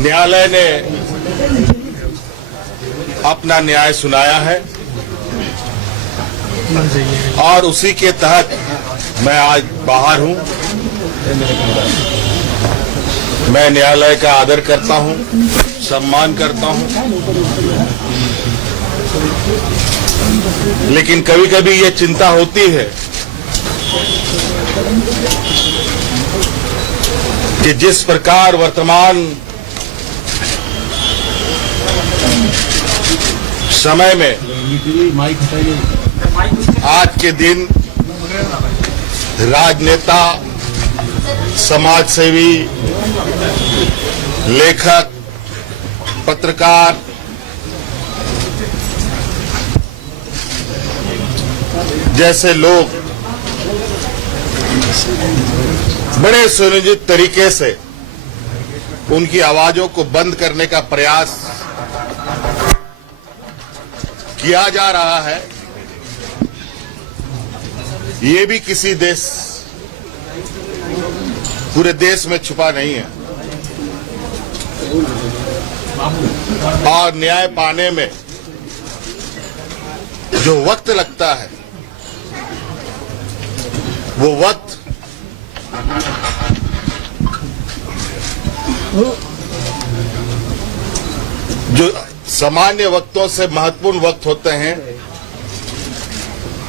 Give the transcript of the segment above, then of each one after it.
न्यायालय ने अपना न्याय सुनाया है और उसी के तहत मैं आज बाहर हूं। मैं न्यायालय का आदर करता हूं, सम्मान करता हूं, लेकिन कभी कभी ये चिंता होती है कि जिस प्रकार वर्तमान समय में आज के दिन राजनेता, समाजसेवी, लेखक, पत्रकार जैसे लोग बड़े सुनियोजित तरीके से उनकी आवाजों को बंद करने का प्रयास किया जा रहा है। ये भी किसी देश, पूरे देश में छुपा नहीं है और न्याय पाने में जो वक्त लगता है वो वक्त जो सामान्य वक्तों से महत्वपूर्ण वक्त होते हैं,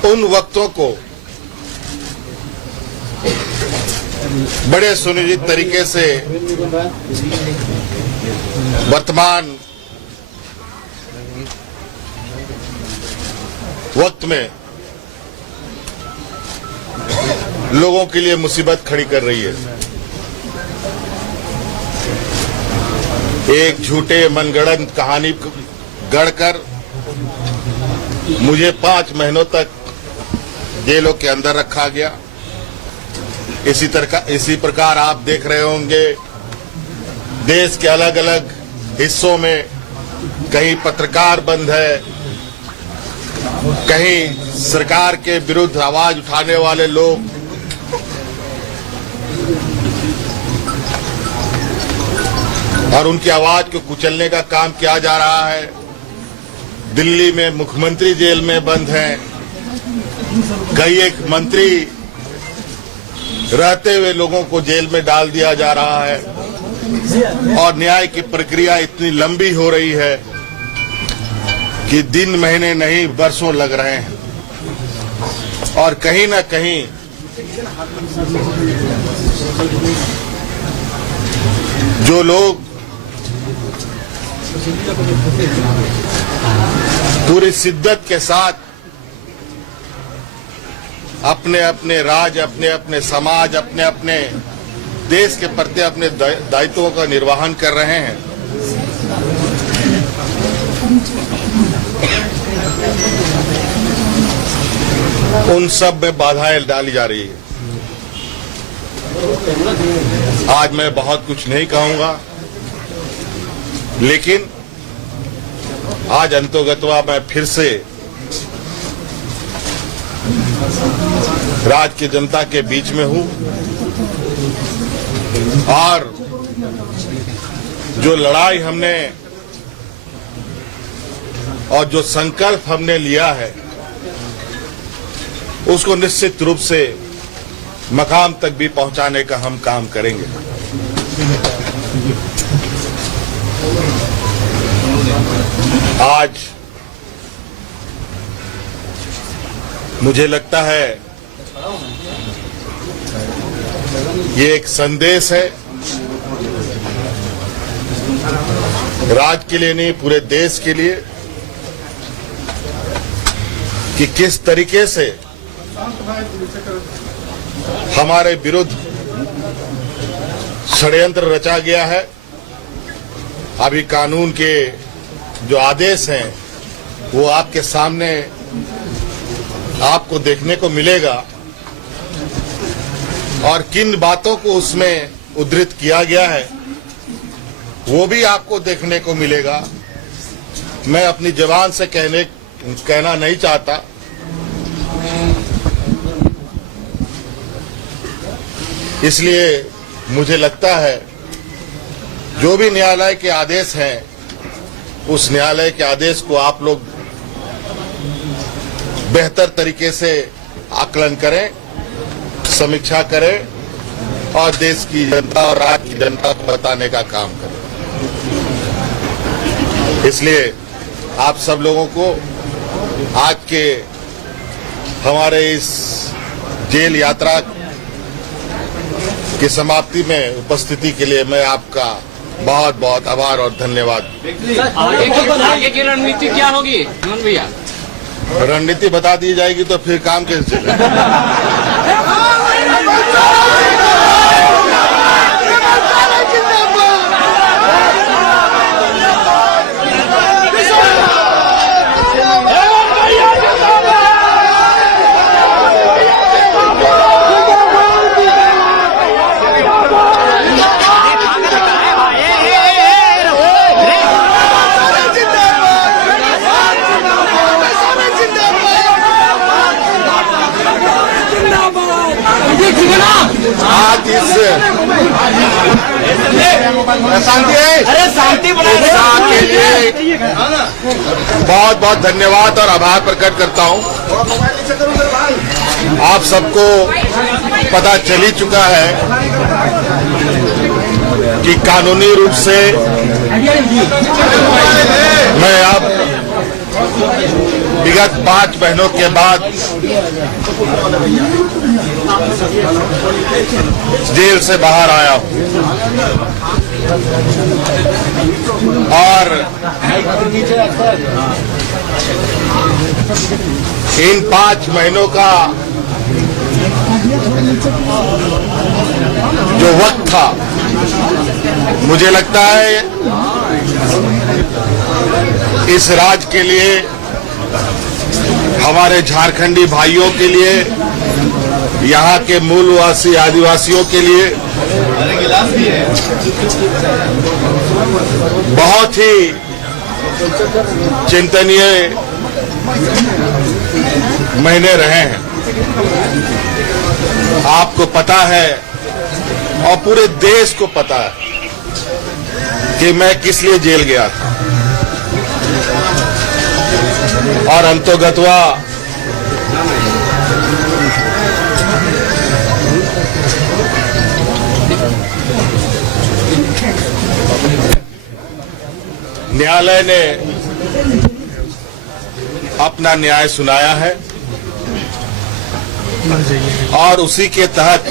उन वक्तों को बड़े सुनियोजित तरीके से वर्तमान वक्त में लोगों के लिए मुसीबत खड़ी कर रही है। एक झूठे मनगढ़ंत कहानी गढ़कर मुझे 5 महीनों तक जेलों के अंदर रखा गया। इसी प्रकार आप देख रहे होंगे देश के अलग अलग हिस्सों में कहीं पत्रकार बंद है, कहीं सरकार के विरुद्ध आवाज उठाने वाले लोग और उनकी आवाज को कुचलने का काम किया जा रहा है। दिल्ली में मुख्यमंत्री जेल में बंद हैं, कई एक मंत्री रहते हुए लोगों को जेल में डाल दिया जा रहा है और न्याय की प्रक्रिया इतनी लंबी हो रही है कि दिन महीने नहीं वर्षों लग रहे हैं और कहीं ना कहीं जो लोग पूरी शिद्दत के साथ अपने अपने राज्य, अपने अपने समाज, अपने अपने देश के प्रति अपने दायित्वों का निर्वहन कर रहे हैं, उन सब में बाधाएं डाली जा रही है। आज मैं बहुत कुछ नहीं कहूंगा, लेकिन आज अंतोगत्वा मैं फिर से राज्य की जनता के बीच में हूं और जो लड़ाई हमने और जो संकल्प हमने लिया है उसको निश्चित रूप से मकाम तक भी पहुंचाने का हम काम करेंगे। आज मुझे लगता है ये एक संदेश है, राज्य के लिए नहीं पूरे देश के लिए, कि किस तरीके से हमारे विरुद्ध षड्यंत्र रचा गया है। अभी कानून के जो आदेश हैं वो आपके सामने आपको देखने को मिलेगा और किन बातों को उसमें उद्धृत किया गया है वो भी आपको देखने को मिलेगा। मैं अपनी जबान से कहना नहीं चाहता, इसलिए मुझे लगता है जो भी न्यायालय के आदेश हैं, उस न्यायालय के आदेश को आप लोग बेहतर तरीके से आकलन करें, समीक्षा करें और देश की जनता और राज्य की जनता को बताने का काम करें। इसलिए आप सब लोगों को आज के हमारे इस जेल यात्रा की समाप्ति में उपस्थिति के लिए मैं आपका बहुत बहुत आभार और धन्यवाद। आगे की रणनीति क्या होगी हेमंत भैया? रणनीति बता दी जाएगी तो फिर काम कैसे चलेगा? आज इस शांति के लिए बहुत बहुत धन्यवाद और आभार प्रकट करता हूं। आप सबको पता चल ही चुका है कि कानूनी रूप से मैं अब विगत 5 महीनों के बाद जेल से बाहर आया हूं और इन 5 महीनों का जो वक्त था, मुझे लगता है इस राज्य के लिए, हमारे झारखंडी भाइयों के लिए, यहाँ के मूलवासी आदिवासियों के लिए बहुत ही चिंतनीय महीने रहे हैं। आपको पता है और पूरे देश को पता है कि मैं किस लिए जेल गया था और अंतोगत्वा न्यायालय ने अपना न्याय सुनाया है और उसी के तहत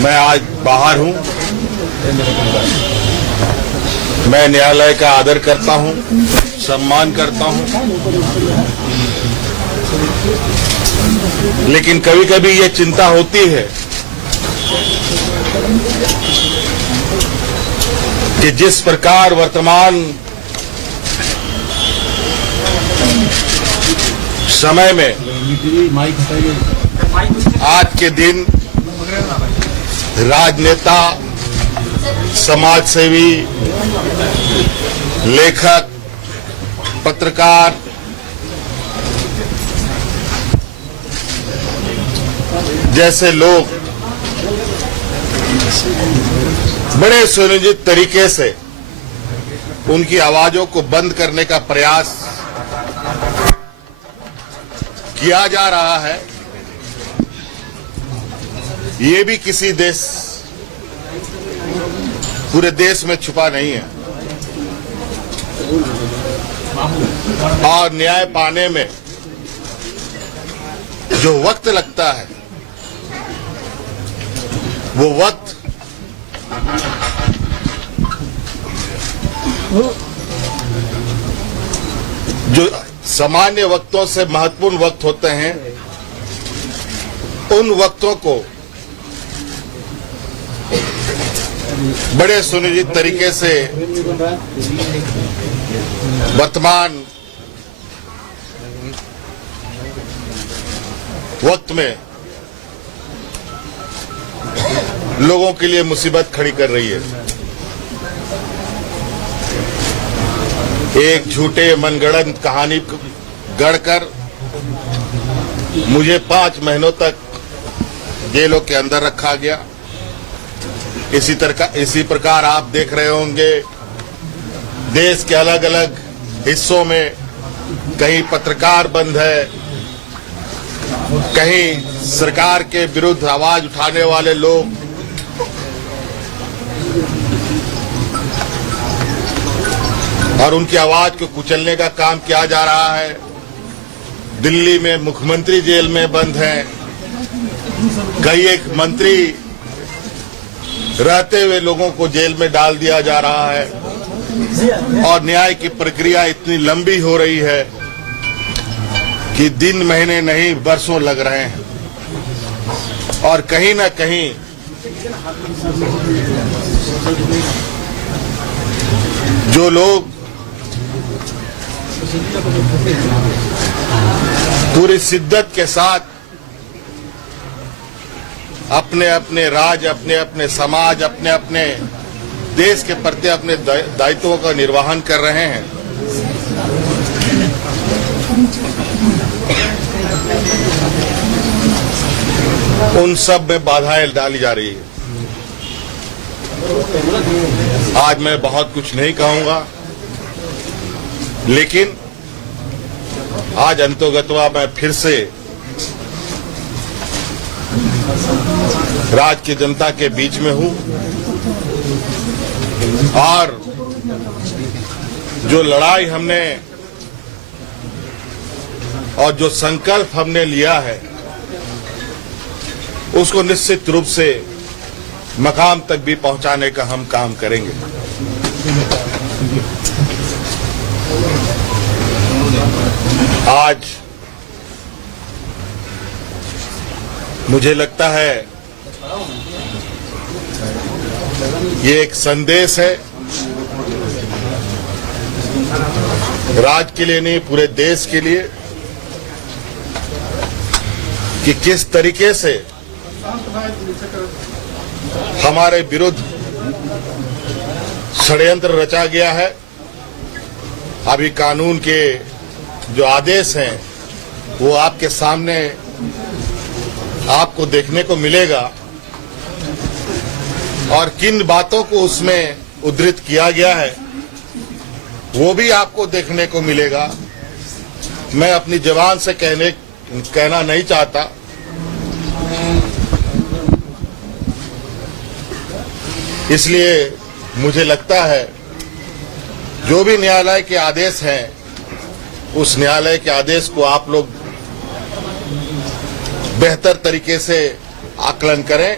मैं आज बाहर हूं। मैं न्यायालय का आदर करता हूं, सम्मान करता हूं, लेकिन कभी कभी ये चिंता होती है कि जिस प्रकार वर्तमान समय में आज के दिन राजनेता, समाजसेवी, लेखक, पत्रकार जैसे लोग बड़े सुनियोजित तरीके से उनकी आवाजों को बंद करने का प्रयास किया जा रहा है। ये भी किसी देश, पूरे देश में छुपा नहीं है और न्याय पाने में जो वक्त लगता है, वो वक्त जो सामान्य वक्तों से महत्वपूर्ण वक्त होते हैं, उन वक्तों को बड़े सुनियोजित तरीके से वर्तमान वक्त में लोगों के लिए मुसीबत खड़ी कर रही है। एक झूठे मनगढ़ंत कहानी गढ़कर मुझे 5 महीनों तक जेलों के अंदर रखा गया। इसी प्रकार आप देख रहे होंगे देश के अलग अलग हिस्सों में कहीं पत्रकार बंद है, कहीं सरकार के विरुद्ध आवाज उठाने वाले लोग और उनकी आवाज को कुचलने का काम किया जा रहा है। दिल्ली में मुख्यमंत्री जेल में बंद हैं, कई एक मंत्री रहते हुए लोगों को जेल में डाल दिया जा रहा है और न्याय की प्रक्रिया इतनी लंबी हो रही है कि दिन महीने नहीं वर्षों लग रहे हैं और कहीं ना कहीं जो लोग पूरी शिद्दत के साथ अपने अपने राज्य, अपने अपने समाज, अपने अपने देश के प्रति अपने दायित्वों का निर्वहन कर रहे हैं, उन सब में बाधाएं डाली जा रही है। आज मैं बहुत कुछ नहीं कहूंगा, लेकिन आज अंतोगत्वा मैं फिर से राज्य की जनता के बीच में हूं और जो लड़ाई हमने और जो संकल्प हमने लिया है उसको निश्चित रूप से मकाम तक भी पहुंचाने का हम काम करेंगे। आज मुझे लगता है ये एक संदेश है, राज्य के लिए नहीं पूरे देश के लिए, कि किस तरीके से हमारे विरुद्ध षड्यंत्र रचा गया है। अभी कानून के जो आदेश हैं वो आपके सामने आपको देखने को मिलेगा और किन बातों को उसमें उद्धृत किया गया है वो भी आपको देखने को मिलेगा। मैं अपनी जबान से कहना नहीं चाहता, इसलिए मुझे लगता है जो भी न्यायालय के आदेश हैं उस न्यायालय के आदेश को आप लोग बेहतर तरीके से आकलन करें,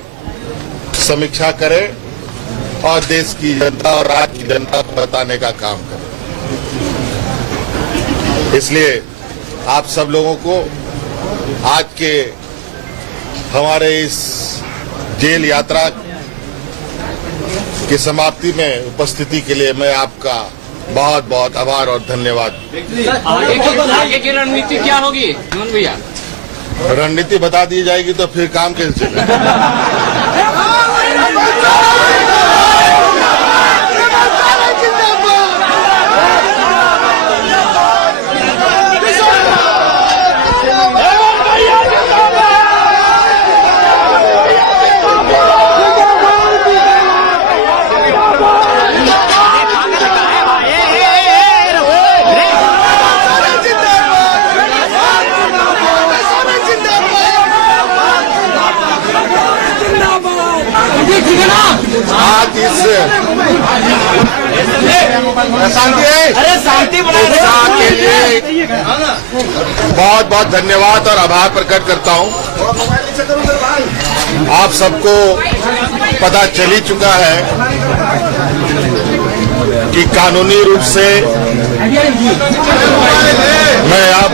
समीक्षा करें और देश की जनता और राज्य की जनता को बताने का काम करें। इसलिए आप सब लोगों को आज के हमारे इस जेल यात्रा की समाप्ति में उपस्थिति के लिए मैं आपका बहुत बहुत आभार और धन्यवाद। आगे की रणनीति क्या होगी हेमंत भैया? रणनीति बता दी जाएगी तो फिर काम कैसे चलेगा? आज इस शांति के लिए बहुत बहुत धन्यवाद और आभार प्रकट करता हूं। आप सबको पता चल ही चुका है कि कानूनी रूप से मैं अब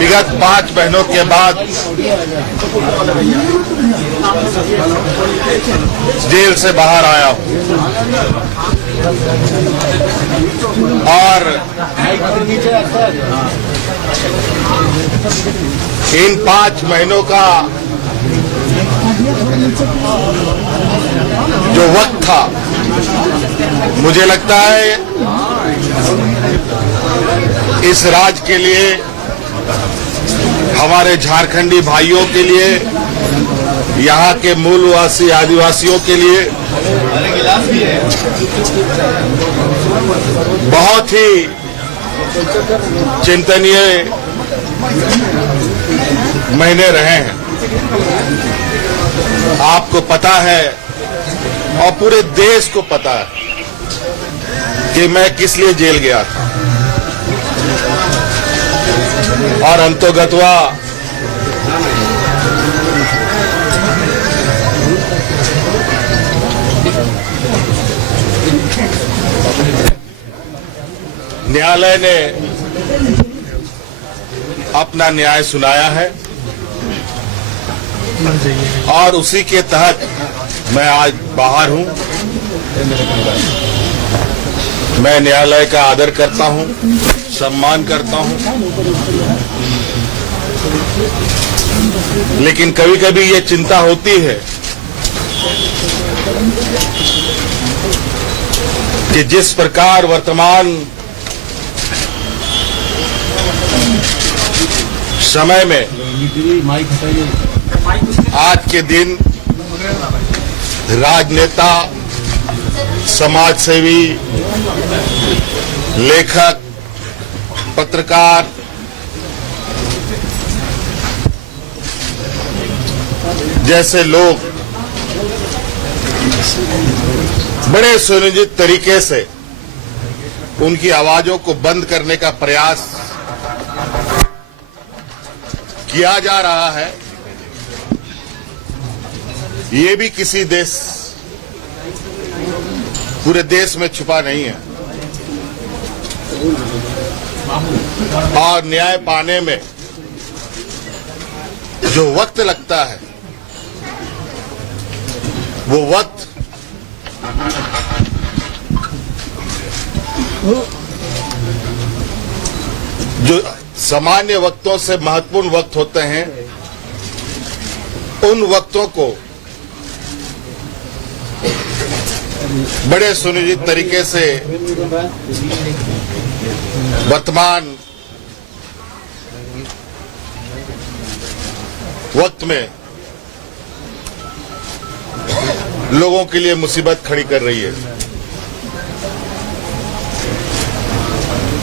विगत 5 महीनों के बाद जेल से बाहर आया हूं और इन 5 महीनों का जो वक्त था, मुझे लगता है इस राज्य के लिए, हमारे झारखंडी भाइयों के लिए, यहाँ के मूलवासी आदिवासियों के लिए बहुत ही चिंतनीय महीने रहे हैं। आपको पता है और पूरे देश को पता है कि मैं किस लिए जेल गया था और अंतोगत्वा न्यायालय ने अपना न्याय सुनाया है और उसी के तहत मैं आज बाहर हूं। मैं न्यायालय का आदर करता हूं, सम्मान करता हूं, लेकिन कभी कभी ये चिंता होती है कि जिस प्रकार वर्तमान समय में आज के दिन राजनेता, समाजसेवी, लेखक, पत्रकार जैसे लोग बड़े सुनियोजित तरीके से उनकी आवाजों को बंद करने का प्रयास किया जा रहा है। ये भी किसी देश, पूरे देश में छुपा नहीं है और न्याय पाने में जो वक्त लगता है वो वक्त जो सामान्य वक्तों से महत्वपूर्ण वक्त होते हैं, उन वक्तों को बड़े सुनियोजित तरीके से वर्तमान वक्त में लोगों के लिए मुसीबत खड़ी कर रही है।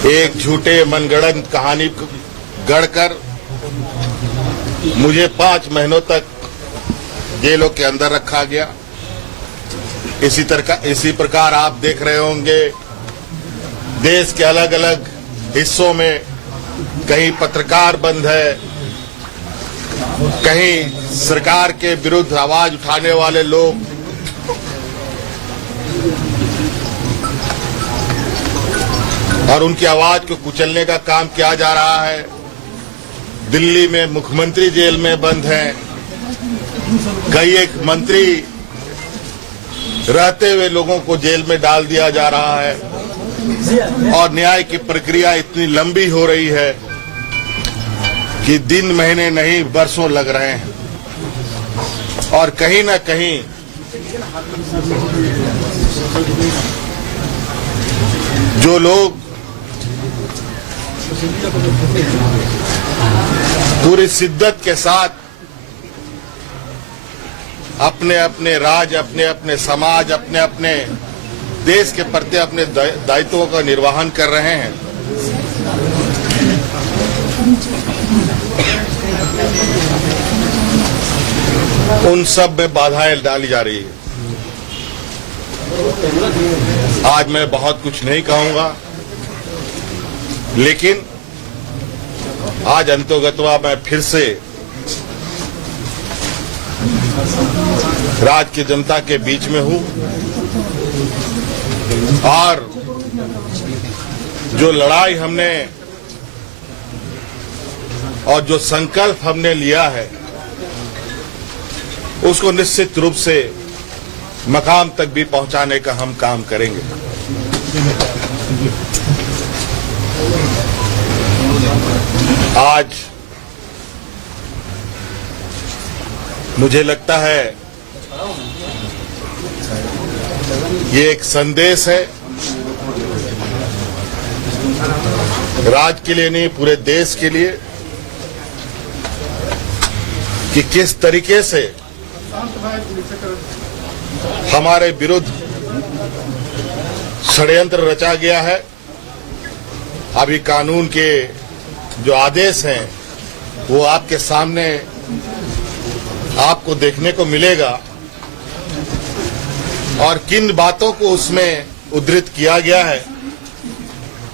एक झूठे मनगढ़ंत कहानी गढ़कर मुझे 5 महीनों तक जेलों के अंदर रखा गया। इसी प्रकार आप देख रहे होंगे देश के अलग अलग हिस्सों में कहीं पत्रकार बंद है, कहीं सरकार के विरुद्ध आवाज उठाने वाले लोग और उनकी आवाज को कुचलने का काम किया जा रहा है। दिल्ली में मुख्यमंत्री जेल में बंद हैं, कई एक मंत्री रहते हुए लोगों को जेल में डाल दिया जा रहा है और न्याय की प्रक्रिया इतनी लंबी हो रही है कि दिन महीने नहीं वर्षों लग रहे हैं और कहीं ना कहीं जो लोग पूरी शिद्दत के साथ अपने अपने राज्य, अपने अपने समाज, अपने अपने देश के प्रति अपने दायित्वों का निर्वहन कर रहे हैं, उन सब में बाधाएं डाली जा रही है। आज मैं बहुत कुछ नहीं कहूंगा, लेकिन आज अंतोगत्वा मैं फिर से राज्य की जनता के बीच में हूं और जो लड़ाई हमने और जो संकल्प हमने लिया है उसको निश्चित रूप से मकाम तक भी पहुंचाने का हम काम करेंगे। आज मुझे लगता है ये एक संदेश है, राज्य के लिए नहीं पूरे देश के लिए, कि किस तरीके से हमारे विरुद्ध षड्यंत्र रचा गया है। अभी कानून के जो आदेश हैं वो आपके सामने आपको देखने को मिलेगा और किन बातों को उसमें उद्धृत किया गया है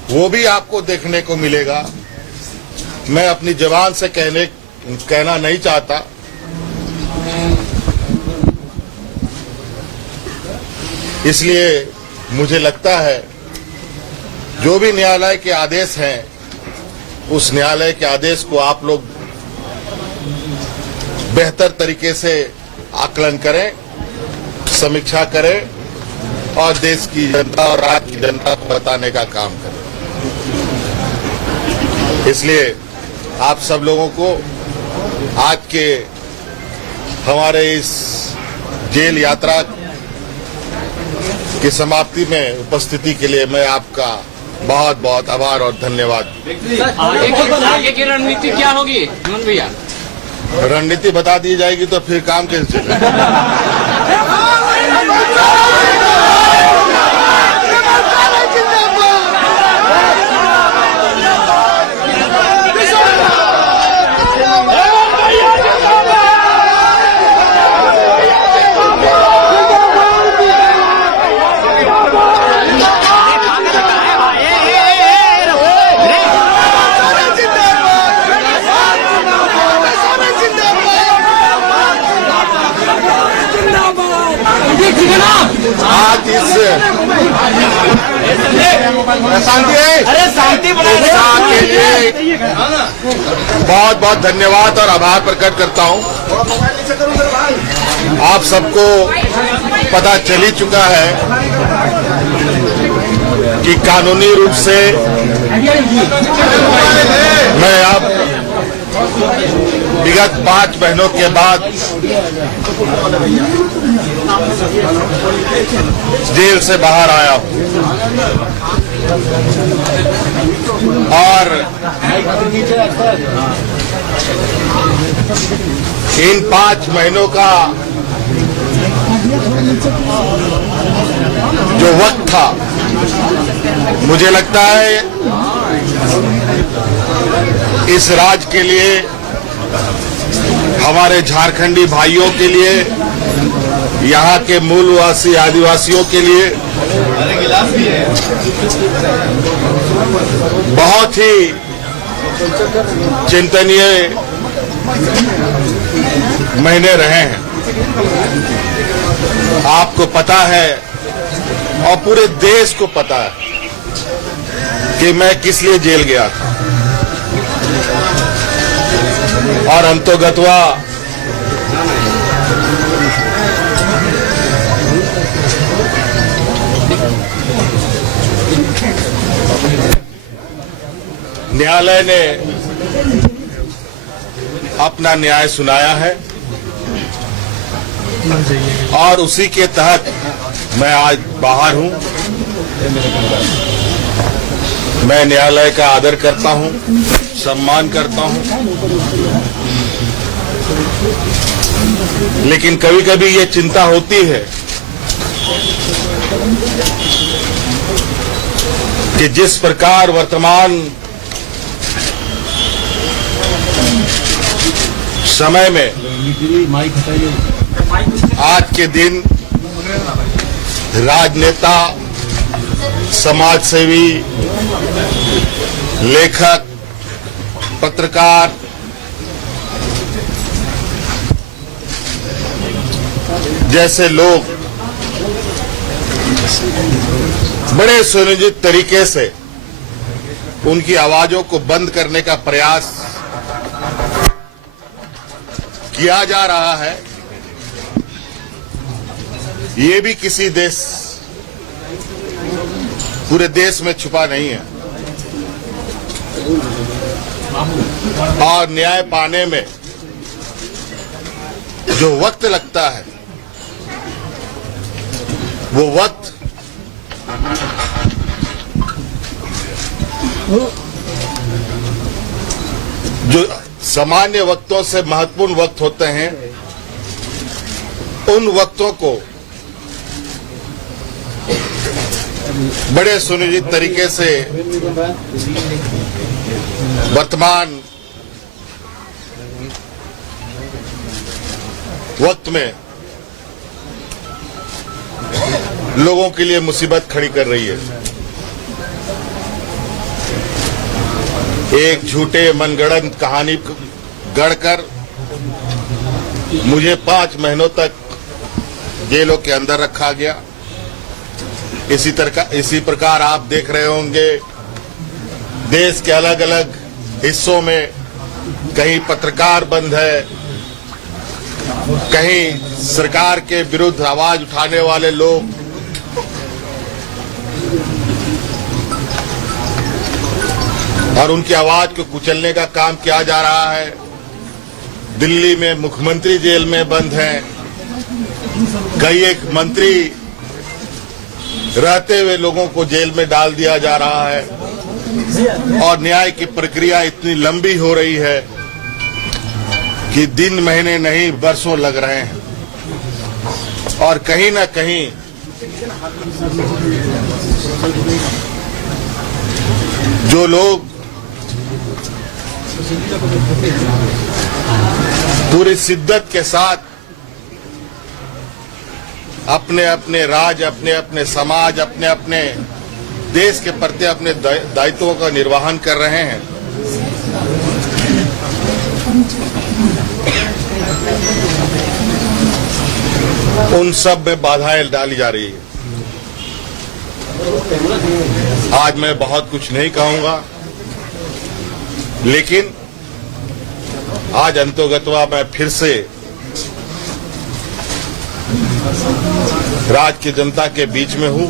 वो भी आपको देखने को मिलेगा। मैं अपनी जबान से कहना नहीं चाहता, इसलिए मुझे लगता है जो भी न्यायालय के आदेश हैं उस न्यायालय के आदेश को आप लोग बेहतर तरीके से आकलन करें, समीक्षा करें और देश की जनता और राज्य की जनता को बताने का काम करें। इसलिए आप सब लोगों को आज के हमारे इस जेल यात्रा की समाप्ति में उपस्थिति के लिए मैं आपका बहुत बहुत आभार और धन्यवाद। आगे की रणनीति क्या होगी हेमंत भैया? रणनीति बता दी जाएगी तो फिर काम कैसे चलेगा? आज इस शांति के लिए बहुत बहुत धन्यवाद और आभार प्रकट करता हूं। आप सबको पता चल ही चुका है कि कानूनी रूप से मैं अब विगत 5 महीनों के बाद जेल से बाहर आया हूं और इन 5 महीनों का जो वक्त था, मुझे लगता है इस राज्य के लिए, हमारे झारखंडी भाइयों के लिए, यहाँ के मूलवासी आदिवासियों के लिए बहुत ही चिंतनीय महीने रहे हैं। आपको पता है और पूरे देश को पता है कि मैं किस लिए जेल गया था और अंतोगत्वा न्यायालय ने अपना न्याय सुनाया है और उसी के तहत मैं आज बाहर हूं। मैं न्यायालय का आदर करता हूं, सम्मान करता हूं, लेकिन कभी कभी ये चिंता होती है कि जिस प्रकार वर्तमान समय में आज के दिन राजनेता, समाजसेवी, लेखक, पत्रकार जैसे लोग बड़े सुनियोजित तरीके से उनकी आवाजों को बंद करने का प्रयास किया जा रहा है। ये भी किसी देश, पूरे देश में छुपा नहीं है और न्याय पाने में जो वक्त लगता है वो वक्त जो सामान्य वक्तों से महत्वपूर्ण वक्त होते हैं, उन वक्तों को बड़े सुनियोजित तरीके से वर्तमान वक्त में लोगों के लिए मुसीबत खड़ी कर रही है। एक झूठे मनगढ़ंत कहानी गढ़कर मुझे 5 महीनों तक जेलों के अंदर रखा गया। इसी प्रकार आप देख रहे होंगे देश के अलग अलग हिस्सों में कहीं पत्रकार बंद है, कहीं सरकार के विरुद्ध आवाज उठाने वाले लोग और उनकी आवाज को कुचलने का काम किया जा रहा है। दिल्ली में मुख्यमंत्री जेल में बंद हैं, कई एक मंत्री रहते हुए लोगों को जेल में डाल दिया जा रहा है और न्याय की प्रक्रिया इतनी लंबी हो रही है कि दिन महीने नहीं वर्षों लग रहे हैं। और कहीं ना कहीं जो लोग पूरी शिद्दत के साथ अपने अपने राज्य, अपने अपने समाज, अपने अपने देश के प्रति अपने दायित्वों का निर्वहन कर रहे हैं, उन सब में बाधाएं डाली जा रही है। आज मैं बहुत कुछ नहीं कहूंगा, लेकिन आज अंतोगत्वा मैं फिर से राज्य की जनता के बीच में हूं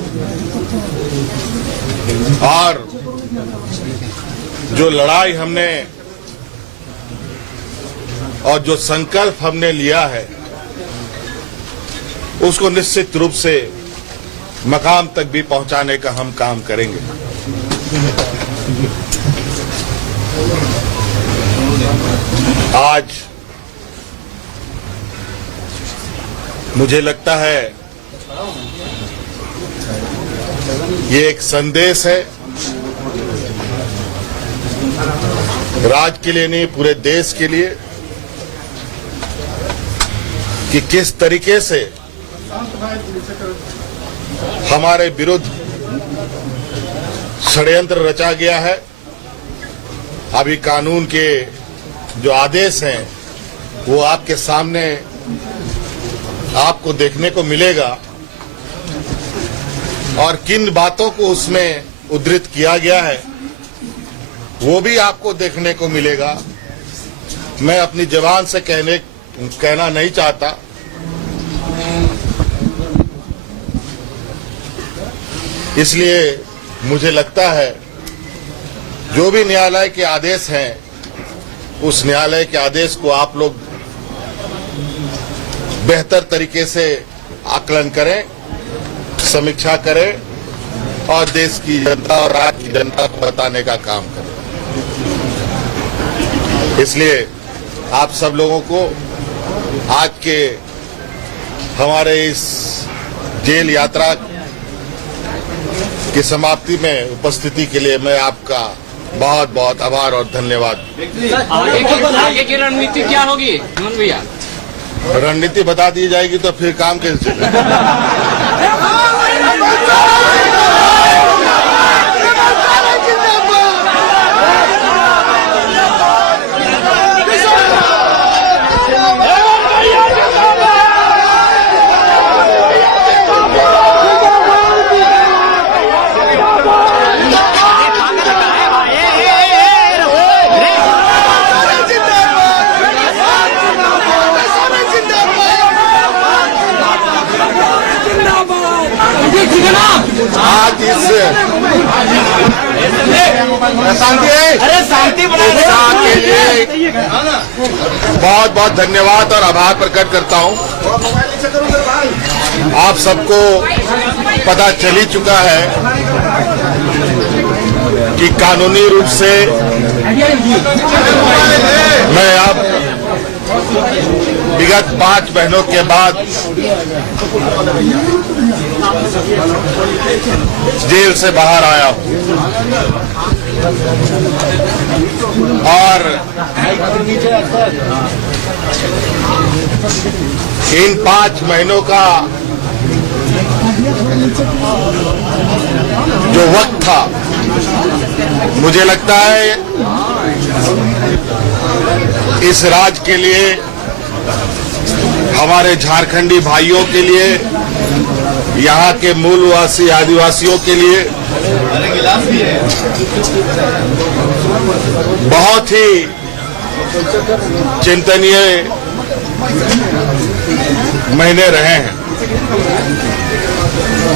और जो लड़ाई हमने और जो संकल्प हमने लिया है उसको निश्चित रूप से मकाम तक भी पहुंचाने का हम काम करेंगे। आज मुझे लगता है ये एक संदेश है, राज्य के लिए नहीं पूरे देश के लिए, कि किस तरीके से हमारे विरुद्ध षड्यंत्र रचा गया है। अभी कानून के जो आदेश हैं वो आपके सामने आपको देखने को मिलेगा और किन बातों को उसमें उद्धृत किया गया है वो भी आपको देखने को मिलेगा। मैं अपनी जबान से कहना नहीं चाहता, इसलिए मुझे लगता है जो भी न्यायालय के आदेश हैं उस न्यायालय के आदेश को आप लोग बेहतर तरीके से आकलन करें, समीक्षा करें और देश की जनता और राज्य की जनता को बताने का काम करें। इसलिए आप सब लोगों को आज के हमारे इस जेल यात्रा की समाप्ति में उपस्थिति के लिए मैं आपका बहुत बहुत आभार और धन्यवाद। आगे की रणनीति क्या होगी हेमंत भैया? रणनीति बता दी जाएगी तो फिर काम कैसे चलेगा? आज इस शांति के लिए बहुत बहुत धन्यवाद और आभार प्रकट करता हूं। आप सबको पता चल ही चुका है कि कानूनी रूप से मैं अब विगत 5 महीनों के बाद जेल से बाहर आया हूं और इन 5 महीनों का जो वक्त था, मुझे लगता है इस राज्य के लिए, हमारे झारखंडी भाइयों के लिए, यहाँ के मूलवासी आदिवासियों के लिए बहुत ही चिंतनीय महीने रहे हैं।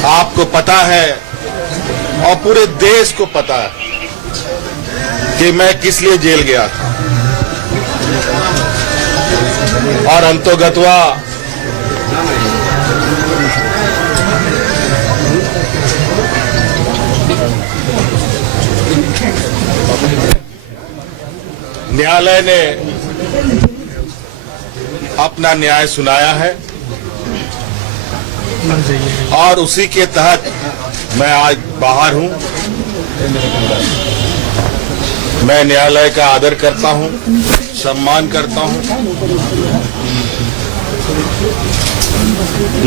आपको पता है और पूरे देश को पता है कि मैं किस लिए जेल गया था और अंतोगत्वा न्यायालय ने अपना न्याय सुनाया है और उसी के तहत मैं आज बाहर हूं। मैं न्यायालय का आदर करता हूं, सम्मान करता हूं,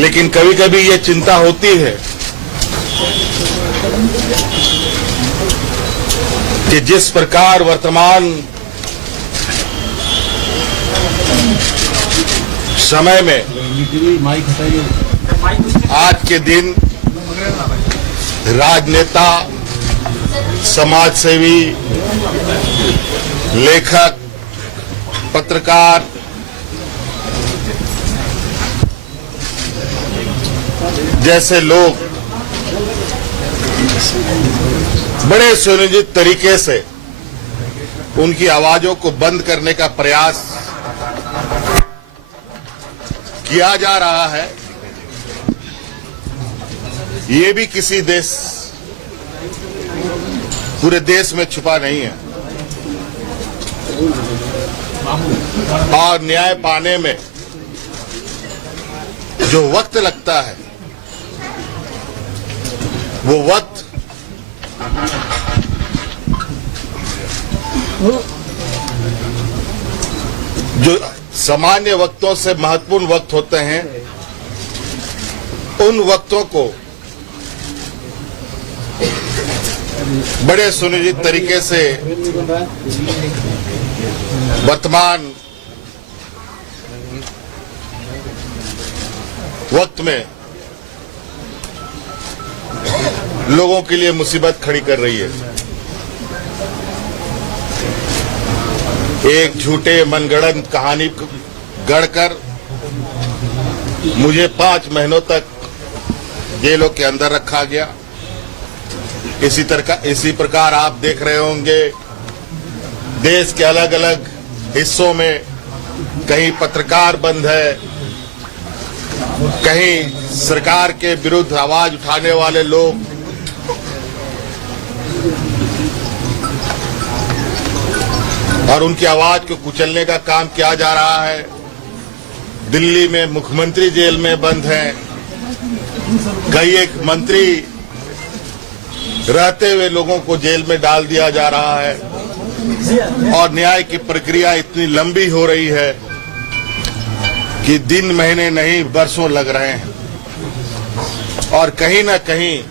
लेकिन कभी कभी ये चिंता होती है कि जिस प्रकार वर्तमान समय में आज के दिन राजनेता, समाजसेवी, लेखक, पत्रकार जैसे लोग बड़े सुनियोजित तरीके से उनकी आवाजों को बंद करने का प्रयास किया जा रहा है। ये भी किसी देश, पूरे देश में छुपा नहीं है और न्याय पाने में जो वक्त लगता है, वो वक्त जो सामान्य वक्तों से महत्वपूर्ण वक्त होते हैं, उन वक्तों को बड़े सुनियोजित तरीके से वर्तमान वक्त में लोगों के लिए मुसीबत खड़ी कर रही है। एक झूठे मनगढ़ंत कहानी गढ़कर मुझे 5 महीनों तक जेलों के अंदर रखा गया। इसी प्रकार आप देख रहे होंगे देश के अलग अलग हिस्सों में कहीं पत्रकार बंद है, कहीं सरकार के विरुद्ध आवाज उठाने वाले लोग और उनकी आवाज को कुचलने का काम किया जा रहा है। दिल्ली में मुख्यमंत्री जेल में बंद हैं, कई एक मंत्री रहते हुए लोगों को जेल में डाल दिया जा रहा है और न्याय की प्रक्रिया इतनी लंबी हो रही है कि दिन महीने नहीं वर्षों लग रहे हैं और कहीं ना कहीं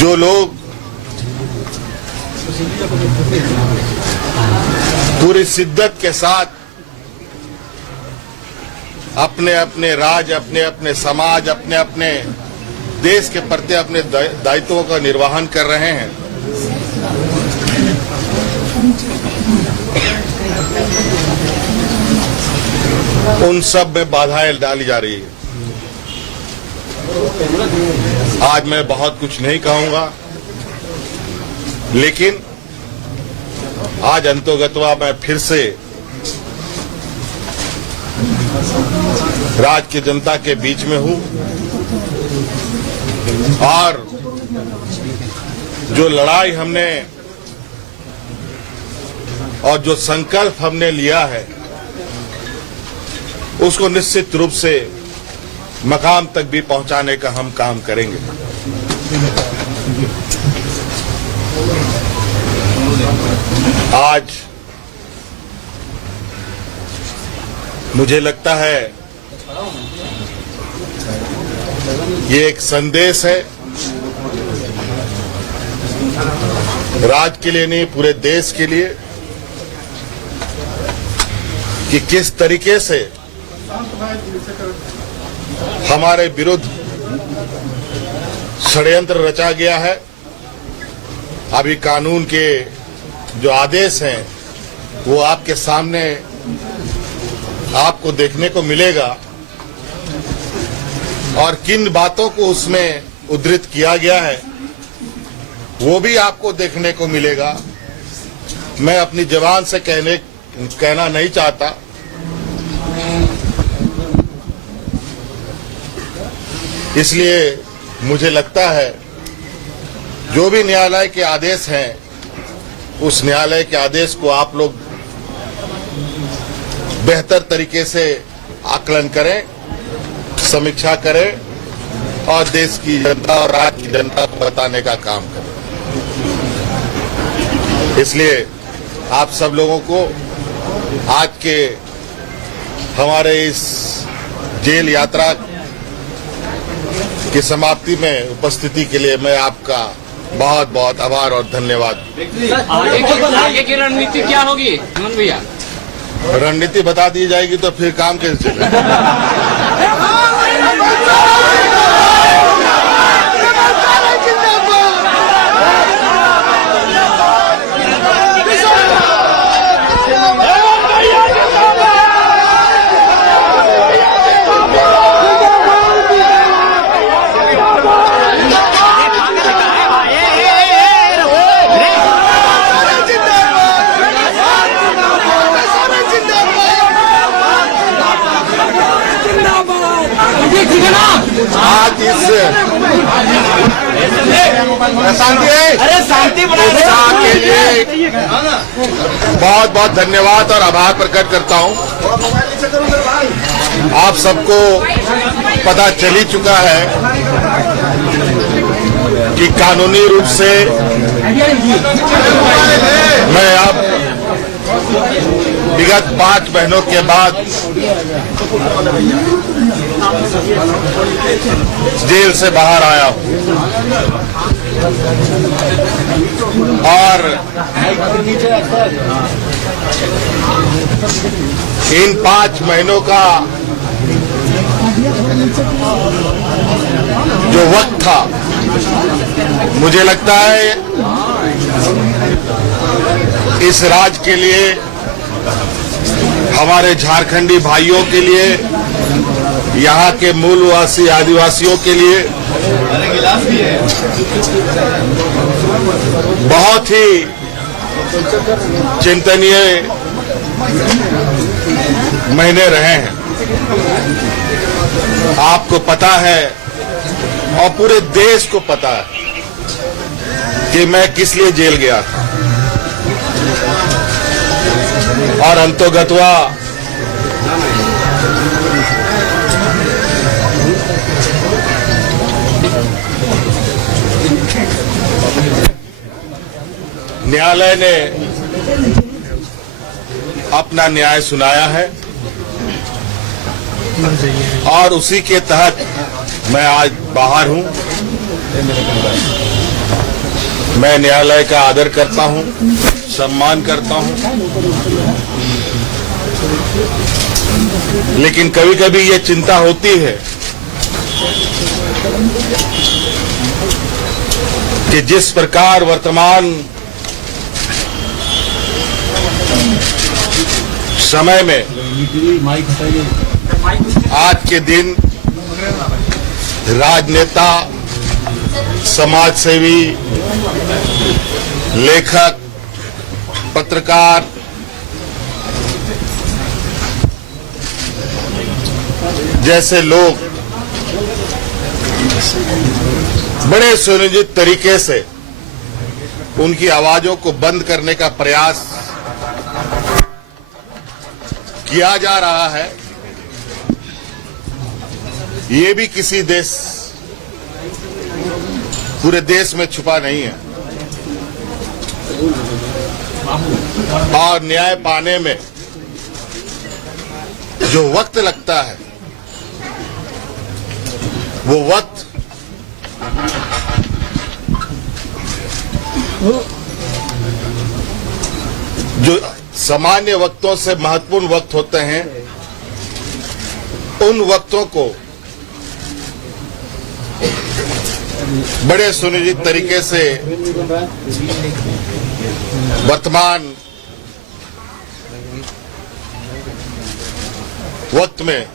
जो लोग पूरी शिद्दत के साथ अपने अपने राज्य, अपने अपने समाज, अपने अपने देश के प्रति अपने दायित्वों का निर्वहन कर रहे हैं, उन सब में बाधाएं डाली जा रही है। आज मैं बहुत कुछ नहीं कहूंगा, लेकिन आज अंतोगत्वा मैं फिर से राज्य की जनता के बीच में हूं और जो लड़ाई हमने और जो संकल्प हमने लिया है उसको निश्चित रूप से मकाम तक भी पहुंचाने का हम काम करेंगे। आज मुझे लगता है ये एक संदेश है, राज्य के लिए नहीं पूरे देश के लिए, कि किस तरीके से हमारे विरुद्ध षड्यंत्र रचा गया है। अभी कानून के जो आदेश हैं वो आपके सामने आपको देखने को मिलेगा और किन बातों को उसमें उद्धृत किया गया है वो भी आपको देखने को मिलेगा। मैं अपनी जबान से कहना नहीं चाहता, इसलिए मुझे लगता है जो भी न्यायालय के आदेश हैं उस न्यायालय के आदेश को आप लोग बेहतर तरीके से आकलन करें, समीक्षा करें और देश की जनता और राज्य की जनता को बताने का काम करें। इसलिए आप सब लोगों को आज के हमारे इस जेल यात्रा की समाप्ति में उपस्थिति के लिए मैं आपका बहुत बहुत आभार और धन्यवाद। आगे की रणनीति क्या होगी हेमंत भैया? रणनीति बता दी जाएगी तो फिर काम कैसे चलेगा? आज इस शांति के लिए बहुत बहुत धन्यवाद और आभार प्रकट करता हूं। आप सबको पता चल ही चुका है कि कानूनी रूप से मैं अब विगत 5 महीनों के बाद जेल से बाहर आया हूं और इन 5 महीनों का जो वक्त था, मुझे लगता है इस राज्य के लिए, हमारे झारखंडी भाइयों के लिए, यहाँ के मूलवासी आदिवासियों के लिए बहुत ही चिंतनीय महीने रहे हैं। आपको पता है और पूरे देश को पता है कि मैं किस लिए जेल गया था और अंतोगत्वा न्यायालय ने अपना न्याय सुनाया है और उसी के तहत मैं आज बाहर हूं। मैं न्यायालय का आदर करता हूं, सम्मान करता हूं, लेकिन कभी कभी ये चिंता होती है कि जिस प्रकार वर्तमान समय में आज के दिन राजनेता, समाजसेवी, लेखक, पत्रकार जैसे लोग बड़े सुनियोजित तरीके से उनकी आवाजों को बंद करने का प्रयास किया जा रहा है, ये भी किसी देश, पूरे देश में छुपा नहीं है। और न्याय पाने में जो वक्त लगता है, वो वक्त जो सामान्य वक्तों से महत्वपूर्ण वक्त होते हैं, उन वक्तों को बड़े सुनिश्चित तरीके से वर्तमान वक्त में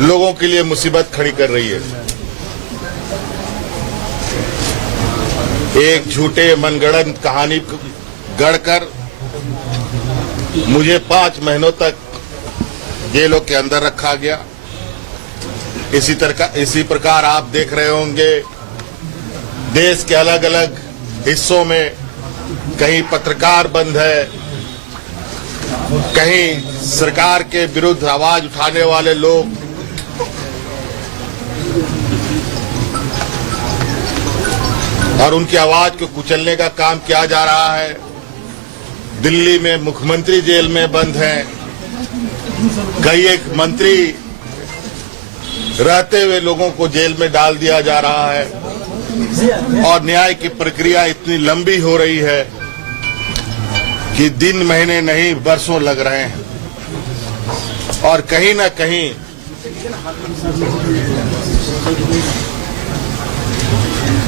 लोगों के लिए मुसीबत खड़ी कर रही है। एक झूठे मनगढ़ंत कहानी गढ़कर मुझे 5 महीनों तक जेलों के अंदर रखा गया। इसी प्रकार आप देख रहे होंगे देश के अलग अलग हिस्सों में कहीं पत्रकार बंद है, कहीं सरकार के विरुद्ध आवाज उठाने वाले लोग और उनकी आवाज को कुचलने का काम किया जा रहा है। दिल्ली में मुख्यमंत्री जेल में बंद हैं, कई एक मंत्री रहते हुए लोगों को जेल में डाल दिया जा रहा है और न्याय की प्रक्रिया इतनी लंबी हो रही है कि दिन महीने नहीं वर्षों लग रहे हैं। और कहीं ना कहीं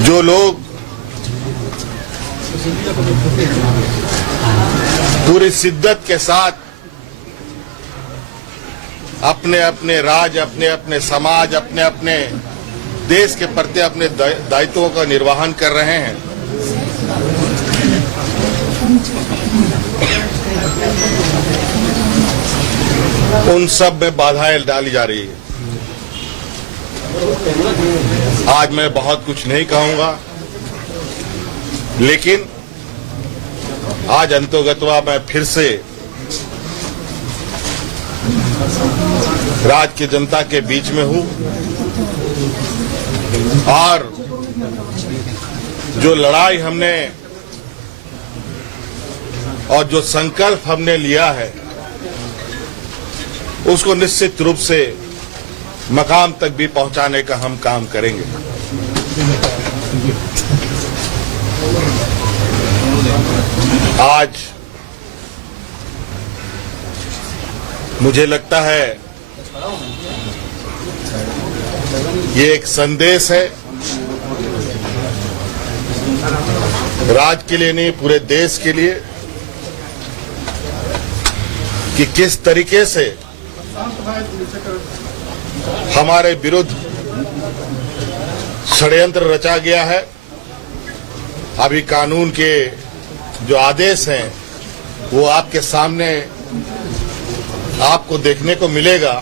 जो लोग पूरी शिद्दत के साथ अपने अपने राज्य, अपने अपने समाज, अपने अपने देश के प्रति अपने दायित्वों का निर्वहन कर रहे हैं, उन सब में बाधाएं डाली जा रही है। आज मैं बहुत कुछ नहीं कहूंगा, लेकिन आज अंतोगत्वा मैं फिर से राज्य की जनता के बीच में हूं और जो लड़ाई हमने और जो संकल्प हमने लिया है, उसको निश्चित रूप से मकाम तक भी पहुंचाने का हम काम करेंगे। आज मुझे लगता है ये एक संदेश है, राज्य के लिए नहीं, पूरे देश के लिए, कि किस तरीके से हमारे विरुद्ध षड्यंत्र रचा गया है। अभी कानून के जो आदेश हैं वो आपके सामने आपको देखने को मिलेगा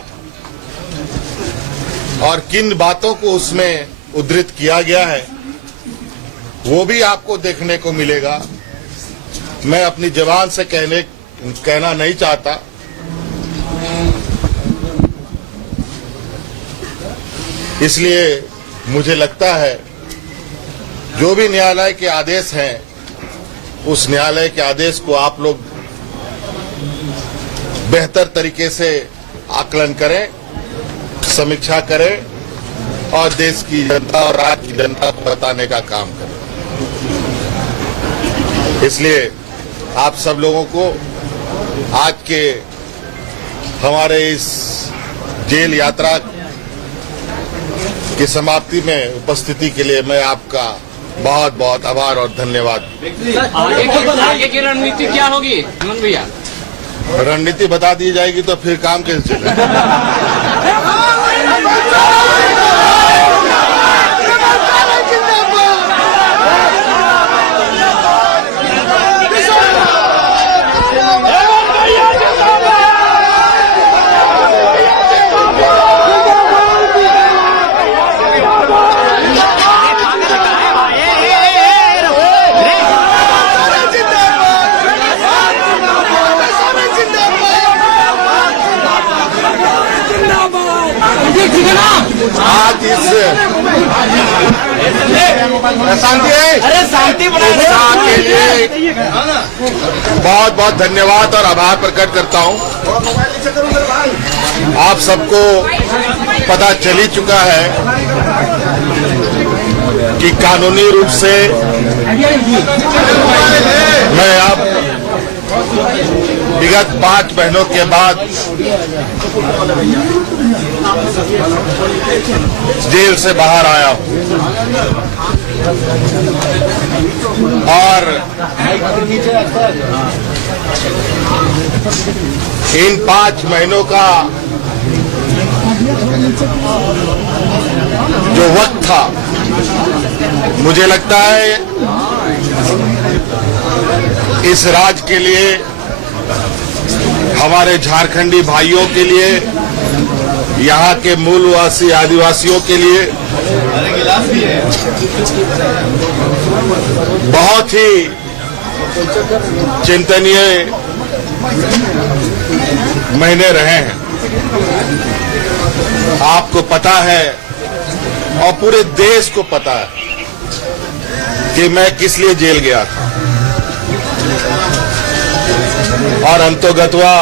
और किन बातों को उसमें उद्धृत किया गया है वो भी आपको देखने को मिलेगा। मैं अपनी जबान से कहना नहीं चाहता, इसलिए मुझे लगता है जो भी न्यायालय के आदेश हैं, उस न्यायालय के आदेश को आप लोग बेहतर तरीके से आकलन करें, समीक्षा करें और देश की जनता और राज्य की जनता को बताने का काम करें। इसलिए आप सब लोगों को आज के हमारे इस जेल यात्रा की समाप्ति में उपस्थिति के लिए मैं आपका बहुत बहुत आभार और धन्यवाद। आगे की रणनीति क्या होगी हेमंत भैया? रणनीति बता दी जाएगी तो फिर काम कैसे चलेगा? आज इस शांति उत्साह के लिए बहुत बहुत धन्यवाद और आभार प्रकट करता हूं। आप सबको पता चल ही चुका है कि कानूनी रूप से मैं अब विगत 5 महीनों के बाद जेल से बाहर आया हूं और इन 5 महीनों का जो वक्त था, मुझे लगता है इस राज्य के लिए, हमारे झारखंडी भाइयों के लिए, यहाँ के मूलवासी आदिवासियों के लिए बहुत ही चिंतनीय महीने रहे हैं। आपको पता है और पूरे देश को पता है कि मैं किस लिए जेल गया था और अंतोगत्वा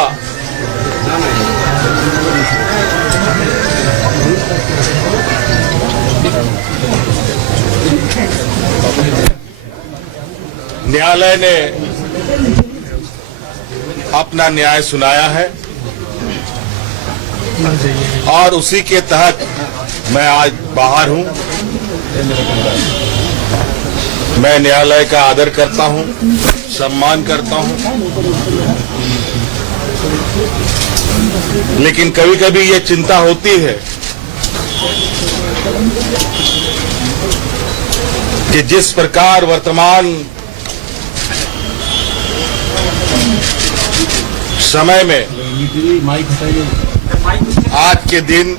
न्यायालय ने अपना न्याय सुनाया है और उसी के तहत मैं आज बाहर हूं। मैं न्यायालय का आदर करता हूं, सम्मान करता हूं, लेकिन कभी कभी ये चिंता होती है कि जिस प्रकार वर्तमान समय में आज के दिन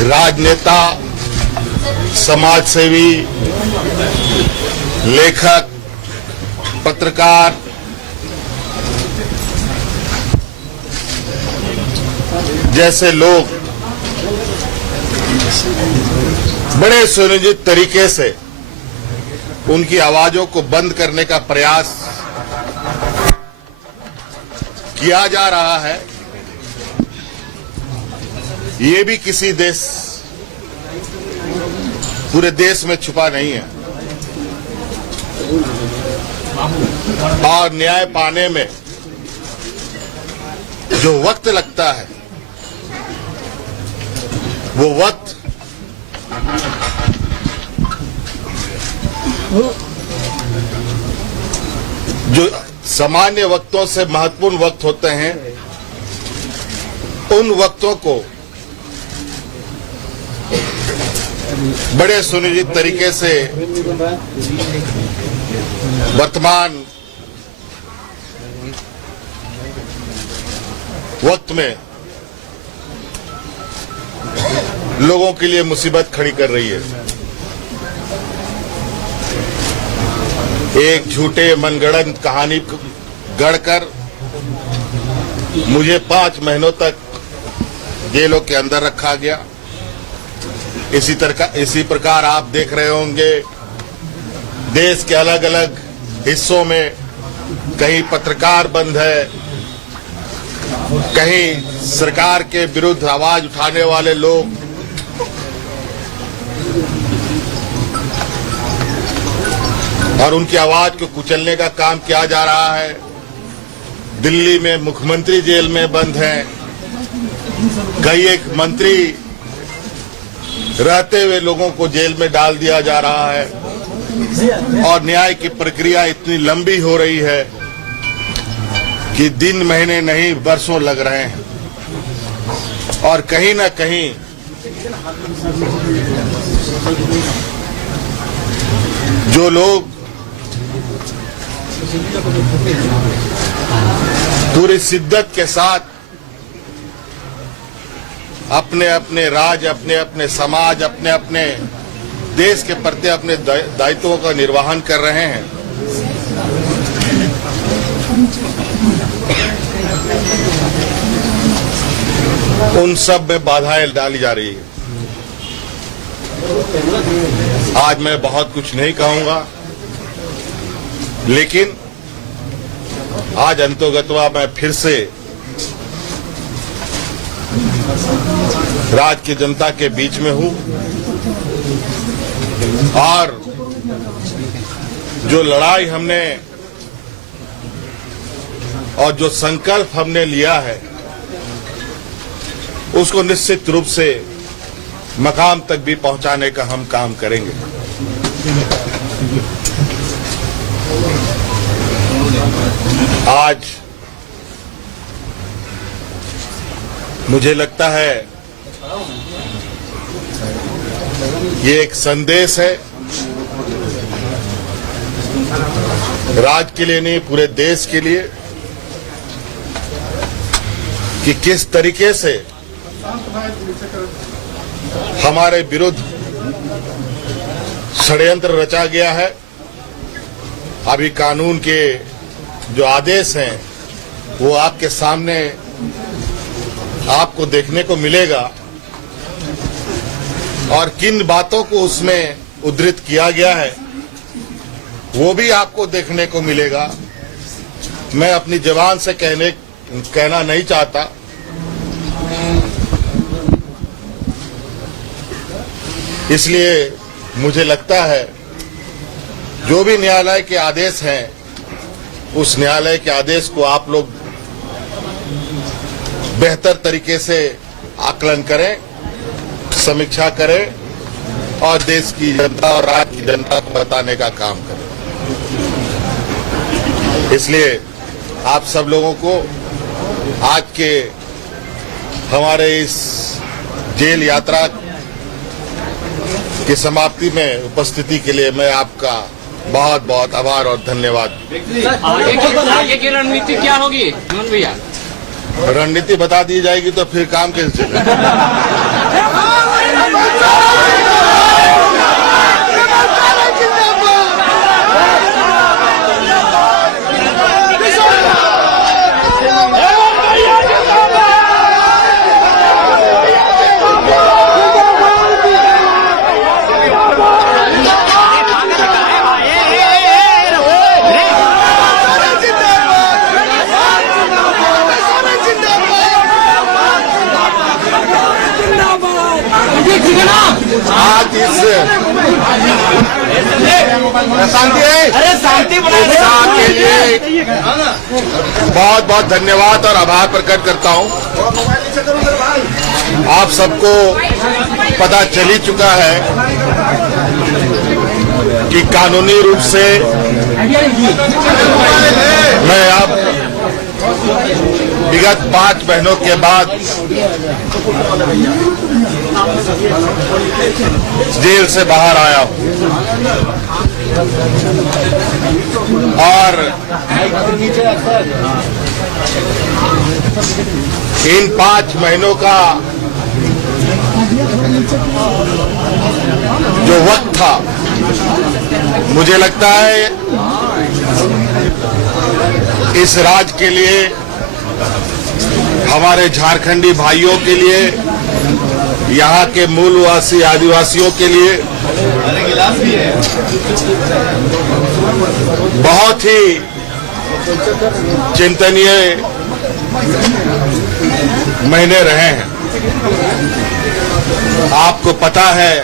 राजनेता, समाजसेवी, लेखक, पत्रकार जैसे लोग बड़े सुनियोजित तरीके से उनकी आवाजों को बंद करने का प्रयास किया जा रहा है। ये भी किसी देश, पूरे देश में छुपा नहीं है और न्याय पाने में जो वक्त लगता है वो वक्त जो सामान्य वक्तों से महत्वपूर्ण वक्त होते हैं, उन वक्तों को बड़े सुनियोजित तरीके से वर्तमान वक्त में लोगों के लिए मुसीबत खड़ी कर रही है। एक झूठे मनगढ़ंत कहानी गढ़कर मुझे 5 महीनों तक जेलों के अंदर रखा गया। इसी प्रकार आप देख रहे होंगे देश के अलग अलग हिस्सों में कहीं पत्रकार बंद है, कहीं सरकार के विरुद्ध आवाज उठाने वाले लोग और उनकी आवाज को कुचलने का काम किया जा रहा है। दिल्ली में मुख्यमंत्री जेल में बंद हैं, कई एक मंत्री रहते हुए लोगों को जेल में डाल दिया जा रहा है और न्याय की प्रक्रिया इतनी लंबी हो रही है कि दिन महीने नहीं वर्षों लग रहे हैं और कहीं ना कहीं जो लोग पूरी शिद्दत के साथ अपने अपने राज्य, अपने अपने समाज, अपने अपने देश के प्रति अपने दायित्वों का निर्वहन कर रहे हैं, उन सब में बाधाएं डाली जा रही है। आज मैं बहुत कुछ नहीं कहूंगा, लेकिन आज अंतोगत्वा मैं फिर से राज्य की जनता के बीच में हूं और जो लड़ाई हमने और जो संकल्प हमने लिया है उसको निश्चित रूप से मकाम तक भी पहुंचाने का हम काम करेंगे। आज मुझे लगता है ये एक संदेश है, राज्य के लिए नहीं पूरे देश के लिए, कि किस तरीके से हमारे विरुद्ध षड्यंत्र रचा गया है। अभी कानून के जो आदेश हैं वो आपके सामने आपको देखने को मिलेगा और किन बातों को उसमें उद्धृत किया गया है वो भी आपको देखने को मिलेगा। मैं अपनी जबान से कहना नहीं चाहता, इसलिए मुझे लगता है जो भी न्यायालय के आदेश हैं उस न्यायालय के आदेश को आप लोग बेहतर तरीके से आकलन करें, समीक्षा करें और देश की जनता और राज्य की जनता को बताने का काम करें। इसलिए आप सब लोगों को आज के हमारे इस जेल यात्रा की समाप्ति में उपस्थिति के लिए मैं आपका बहुत बहुत आभार और धन्यवाद। आगे की रणनीति क्या होगी हेमंत भैया? रणनीति बता दी जाएगी तो फिर काम कैसे चलेगा? आज इस शांति के लिए बहुत बहुत धन्यवाद और आभार प्रकट करता हूं। आप सबको पता चल ही चुका है कि कानूनी रूप से मैं अब विगत 5 महीनों के बाद जेल से बाहर आया हूं और इन 5 महीनों का जो वक्त था, मुझे लगता है इस राज्य के लिए, हमारे झारखंडी भाइयों के लिए, यहाँ के मूलवासी आदिवासियों के लिए बहुत ही चिंतनीय महीने रहे हैं। आपको पता है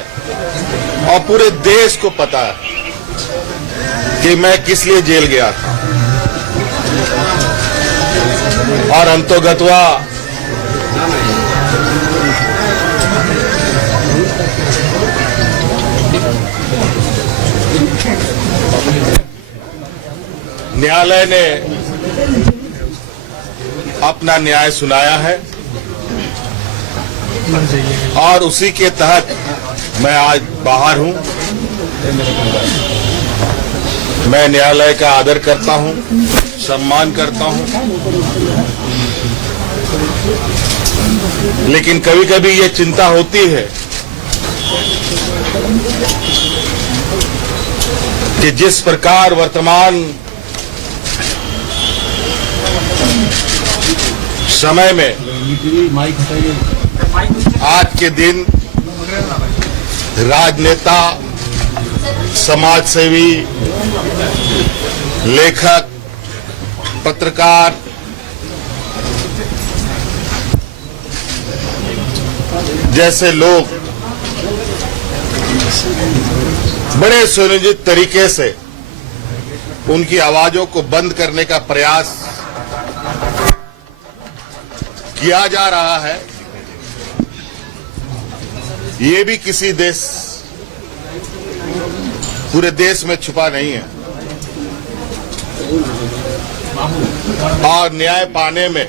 और पूरे देश को पता है कि मैं किस लिए जेल गया था और अंतोगत्वा न्यायालय ने अपना न्याय सुनाया है और उसी के तहत मैं आज बाहर हूं। मैं न्यायालय का आदर करता हूं, सम्मान करता हूं, लेकिन कभी कभी ये चिंता होती है कि जिस प्रकार वर्तमान समय में आज के दिन राजनेता, समाजसेवी, लेखक, पत्रकार, जैसे लोग बड़े सुनियोजित तरीके से उनकी आवाजों को बंद करने का प्रयास किया जा रहा है। ये भी किसी देश, पूरे देश में छुपा नहीं है। और न्याय पाने में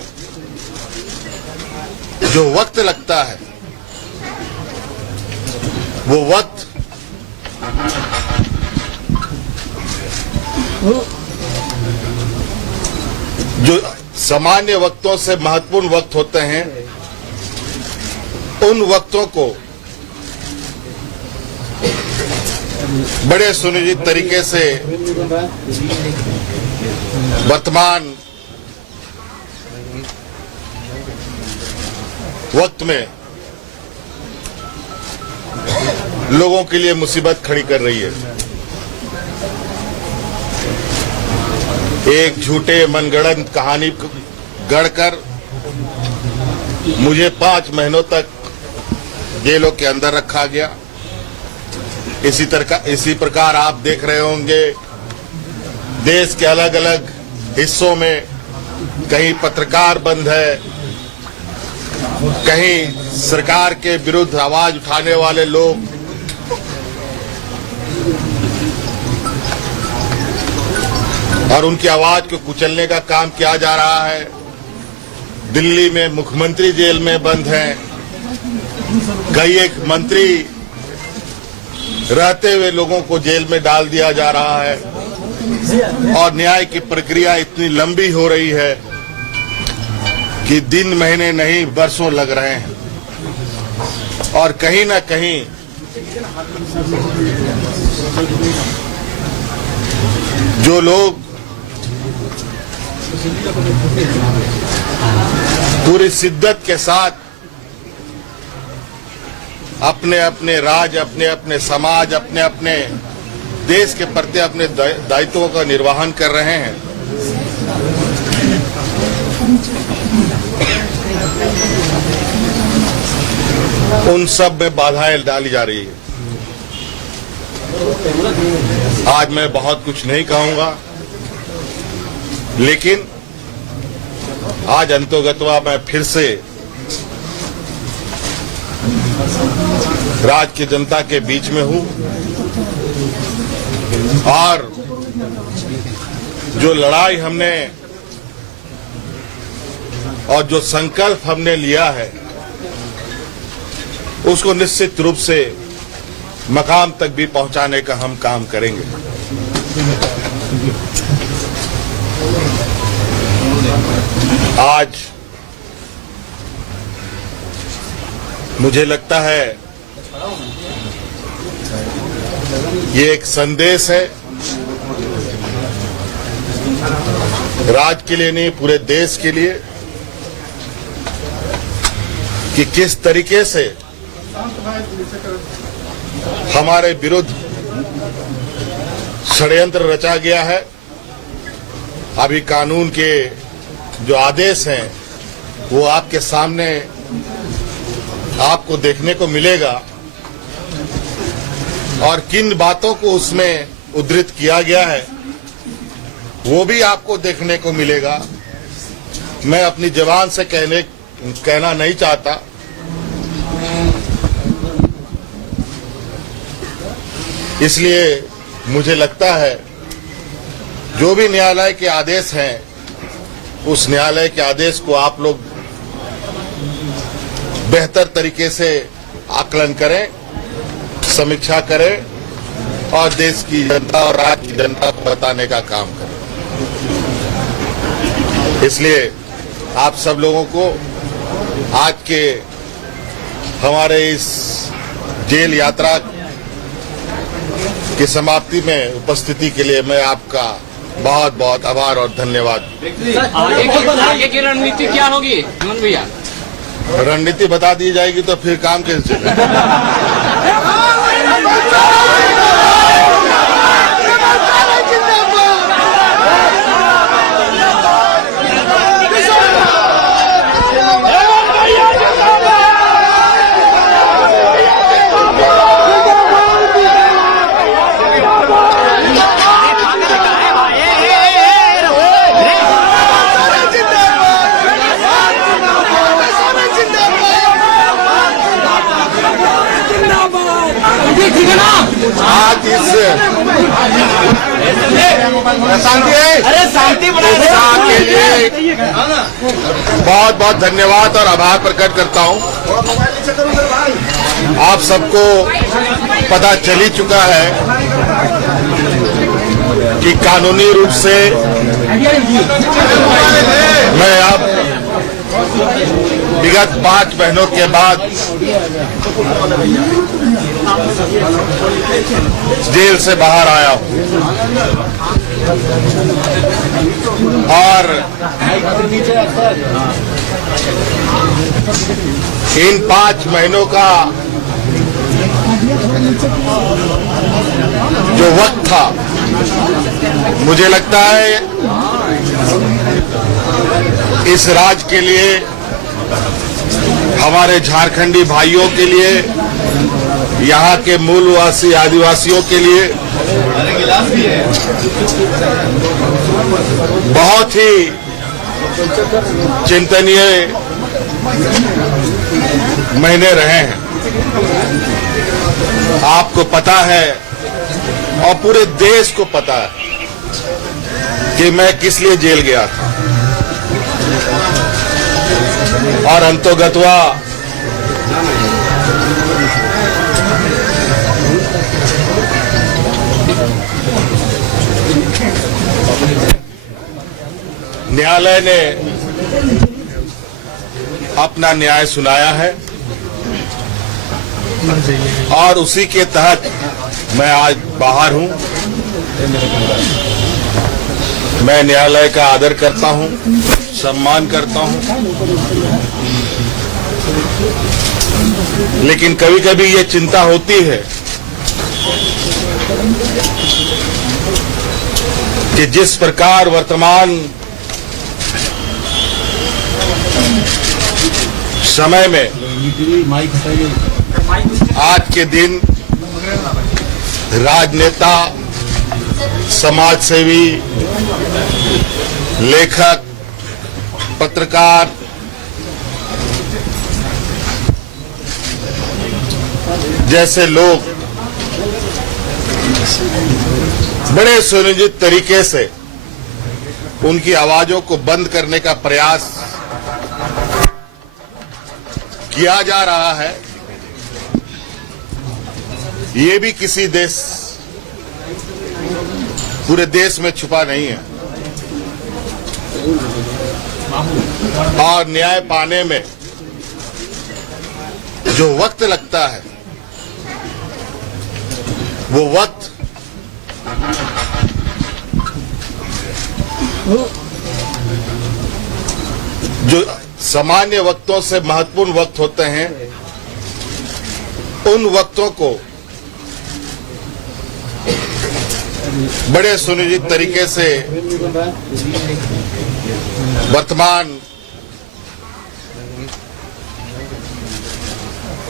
जो वक्त लगता है, वो वक्त जो सामान्य वक्तों से महत्वपूर्ण वक्त होते हैं, उन वक्तों को बड़े सुनियोजित तरीके से वर्तमान वक्त में लोगों के लिए मुसीबत खड़ी कर रही है। एक झूठे मनगढ़ंत कहानी गढ़कर मुझे 5 महीनों तक जेलों के अंदर रखा गया। इसी प्रकार आप देख रहे होंगे देश के अलग अलग हिस्सों में कहीं पत्रकार बंद है, कहीं सरकार के विरुद्ध आवाज उठाने वाले लोग और उनकी आवाज को कुचलने का काम किया जा रहा है। दिल्ली में मुख्यमंत्री जेल में बंद हैं, कई एक मंत्री रहते हुए लोगों को जेल में डाल दिया जा रहा है और न्याय की प्रक्रिया इतनी लंबी हो रही है कि दिन महीने नहीं वर्षों लग रहे हैं। और कहीं ना कहीं जो लोग पूरी शिद्दत के साथ अपने अपने राज्य, अपने अपने समाज, अपने अपने देश के प्रति अपने दायित्वों का निर्वहन कर रहे हैं, उन सब में बाधाएं डाली जा रही है। आज मैं बहुत कुछ नहीं कहूंगा, लेकिन आज अंतोगत्वा मैं फिर से राज्य की जनता के बीच में हूं और जो लड़ाई हमने और जो संकल्प हमने लिया है, उसको निश्चित रूप से मकाम तक भी पहुंचाने का हम काम करेंगे। आज मुझे लगता है ये एक संदेश है, राज्य के लिए नहीं, पूरे देश के लिए, कि किस तरीके से हमारे विरुद्ध षड्यंत्र रचा गया है। अभी कानून के जो आदेश हैं वो आपके सामने आपको देखने को मिलेगा और किन बातों को उसमें उद्धृत किया गया है वो भी आपको देखने को मिलेगा। मैं अपनी जबान से कहना नहीं चाहता, इसलिए मुझे लगता है जो भी न्यायालय के आदेश हैं, उस न्यायालय के आदेश को आप लोग बेहतर तरीके से आकलन करें, समीक्षा करें और देश की जनता और राज्य की जनता को बताने का काम करें। इसलिए आप सब लोगों को आज के हमारे इस जेल यात्रा की समाप्ति में उपस्थिति के लिए मैं आपका बहुत बहुत आभार और धन्यवाद। आगे की रणनीति क्या होगी हेमंत भैया? रणनीति बता दी जाएगी तो फिर काम कैसे चलेगा? आज इस शांति के लिए बहुत बहुत धन्यवाद और आभार प्रकट करता हूं। आप सबको पता चल ही चुका है कि कानूनी रूप से मैं अब विगत 5 महीनों के बाद जेल से बाहर आया हूं और इन 5 महीनों का जो वक्त था, मुझे लगता है इस राज्य के लिए, हमारे झारखंडी भाइयों के लिए, यहाँ के मूलवासी आदिवासियों के लिए बहुत ही चिंतनीय महीने रहे हैं। आपको पता है और पूरे देश को पता है कि मैं किस लिए जेल गया था और अंतोगत्वा न्यायालय ने अपना न्याय सुनाया है और उसी के तहत मैं आज बाहर हूं। मैं न्यायालय का आदर करता हूं, सम्मान करता हूं, लेकिन कभी कभी ये चिंता होती है कि जिस प्रकार वर्तमान समय में आज के दिन राजनेता, समाजसेवी, लेखक, पत्रकार जैसे लोग बड़े सुनियोजित तरीके से उनकी आवाजों को बंद करने का प्रयास किया जा रहा है। ये भी किसी देश, पूरे देश में छुपा नहीं है और न्याय पाने में जो वक्त लगता है वो वक्त जो सामान्य वक्तों से महत्वपूर्ण वक्त होते हैं, उन वक्तों को बड़े सुनियोजित तरीके से वर्तमान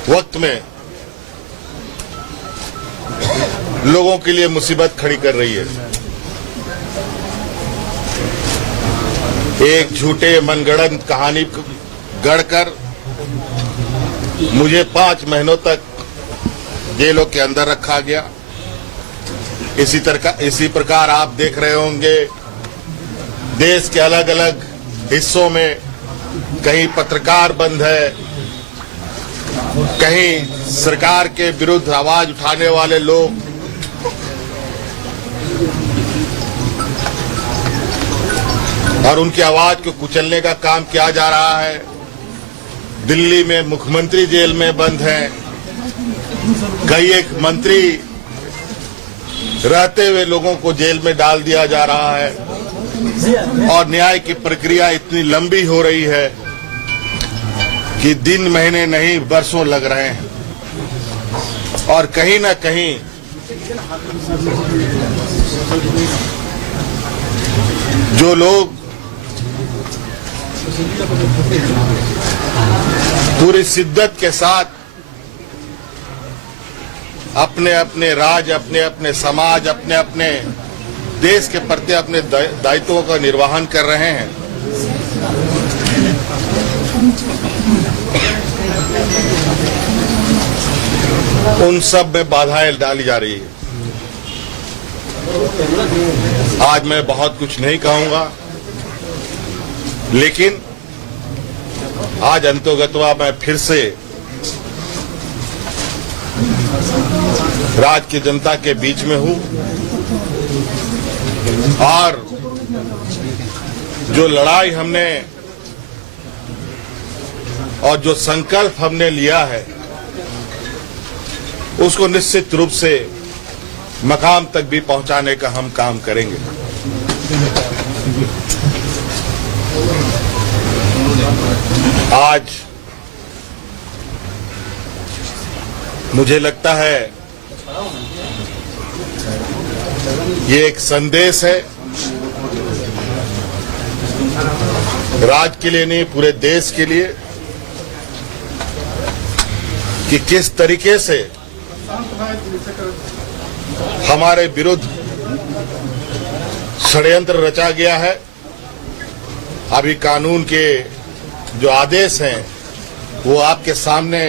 वक्त में लोगों के लिए मुसीबत खड़ी कर रही है। एक झूठे मनगढ़ंत कहानी गढ़कर मुझे 5 महीनों तक जेलों के अंदर रखा गया। इसी प्रकार आप देख रहे होंगे देश के अलग अलग हिस्सों में कहीं पत्रकार बंद है, कहीं सरकार के विरुद्ध आवाज उठाने वाले लोग और उनकी आवाज को कुचलने का काम किया जा रहा है। दिल्ली में मुख्यमंत्री जेल में बंद हैं, कई एक मंत्री रहते हुए लोगों को जेल में डाल दिया जा रहा है और न्याय की प्रक्रिया इतनी लंबी हो रही है कि दिन महीने नहीं वर्षों लग रहे हैं। और कहीं ना कहीं जो लोग पूरी शिद्दत के साथ अपने अपने राज्य, अपने अपने समाज, अपने अपने देश के प्रति अपने दायित्वों का निर्वहन कर रहे हैं, उन सब में बाधाएं डाली जा रही है। आज मैं बहुत कुछ नहीं कहूंगा, लेकिन आज अंतोगत्वा मैं फिर से राज्य की जनता के बीच में हूं और जो लड़ाई हमने और जो संकल्प हमने लिया है उसको निश्चित रूप से मकाम तक भी पहुंचाने का हम काम करेंगे। आज मुझे लगता है ये एक संदेश है, राज्य के लिए नहीं पूरे देश के लिए, कि किस तरीके से हमारे विरुद्ध षड्यंत्र रचा गया है। अभी कानून के जो आदेश हैं वो आपके सामने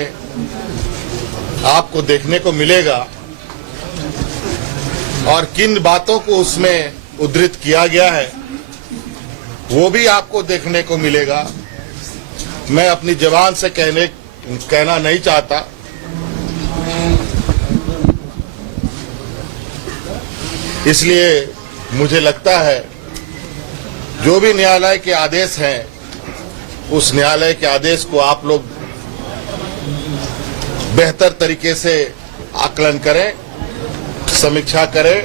आपको देखने को मिलेगा और किन बातों को उसमें उद्धृत किया गया है वो भी आपको देखने को मिलेगा। मैं अपनी जबान से कहना नहीं चाहता, इसलिए मुझे लगता है जो भी न्यायालय के आदेश हैं उस न्यायालय के आदेश को आप लोग बेहतर तरीके से आकलन करें, समीक्षा करें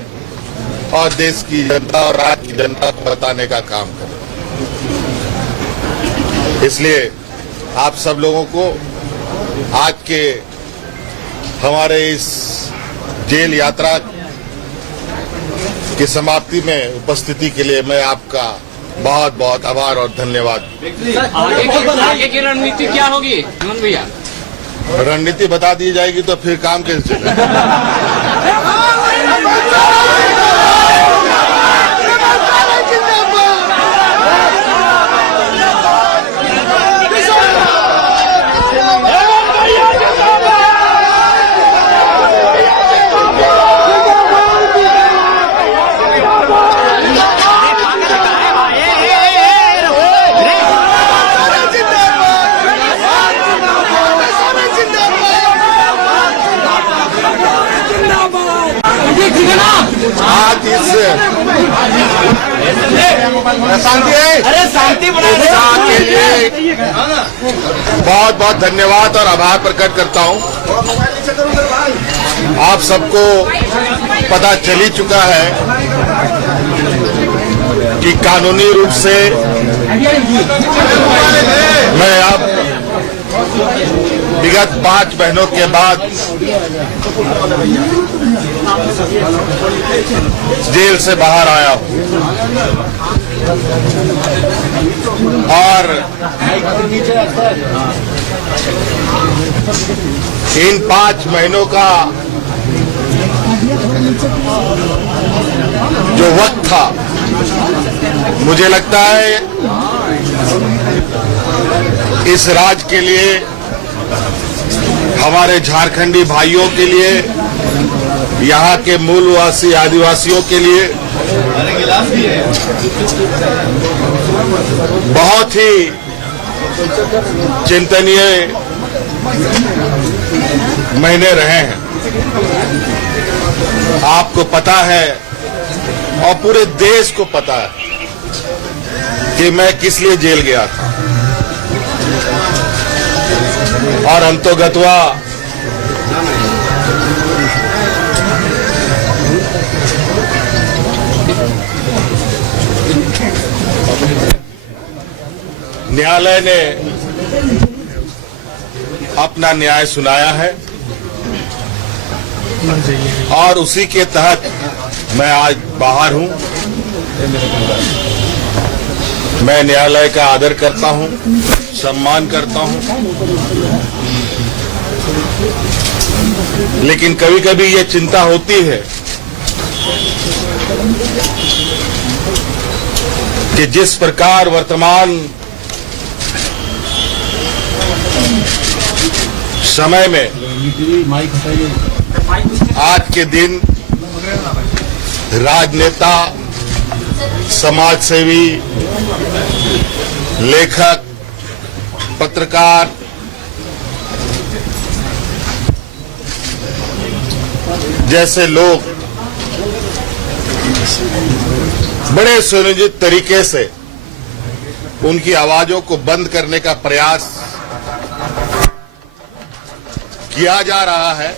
और देश की जनता और राज्य की जनता को बताने का काम करें। इसलिए आप सब लोगों को आज के हमारे इस जेल यात्रा की समाप्ति में उपस्थिति के लिए मैं आपका बहुत बहुत आभार और धन्यवाद। आगे की रणनीति क्या होगी हेमंत भैया? रणनीति बता दी जाएगी तो फिर काम कैसे चलेगा? आज इस शांति के लिए बहुत बहुत धन्यवाद और आभार प्रकट करता हूं। आप सबको पता चल ही चुका है कि कानूनी रूप से मैं अब विगत 5 महीनों के बाद जेल से बाहर आया हूं और इन 5 महीनों का जो वक्त था, मुझे लगता है इस राज्य के लिए, हमारे झारखंडी भाइयों के लिए, यहाँ के मूलवासी आदिवासियों के लिए बहुत ही चिंतनीय महीने रहे हैं। आपको पता है और पूरे देश को पता है कि मैं किस लिए जेल गया था और अंतोगत्वा न्यायालय ने अपना न्याय सुनाया है और उसी के तहत मैं आज बाहर हूं। मैं न्यायालय का आदर करता हूं, सम्मान करता हूं, लेकिन कभी कभी ये चिंता होती है कि जिस प्रकार वर्तमान समय में आज के दिन राजनेता, समाजसेवी, लेखक, पत्रकार जैसे लोग बड़े सुनियोजित तरीके से उनकी आवाजों को बंद करने का प्रयास किया जा रहा है।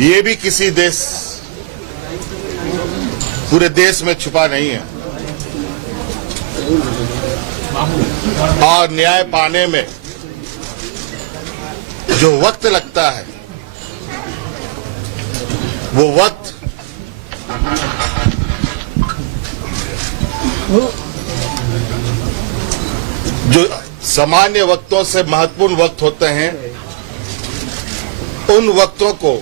ये भी किसी देश, पूरे देश में छुपा नहीं है और न्याय पाने में जो वक्त लगता है वो वक्त जो सामान्य वक्तों से महत्वपूर्ण वक्त होते हैं, उन वक्तों को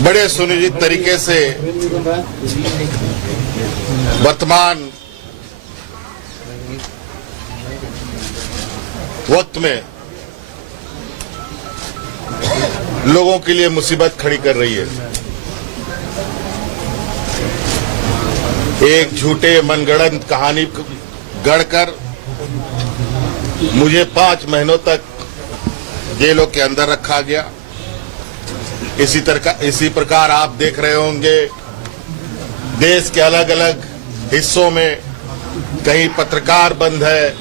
बड़े सुनियोजित तरीके से वर्तमान वक्त में लोगों के लिए मुसीबत खड़ी कर रही है। एक झूठे मनगढ़ंत कहानी गढ़कर मुझे 5 महीनों तक जेलों के अंदर रखा गया। इसी प्रकार आप देख रहे होंगे देश के अलग अलग हिस्सों में कहीं पत्रकार बंद है,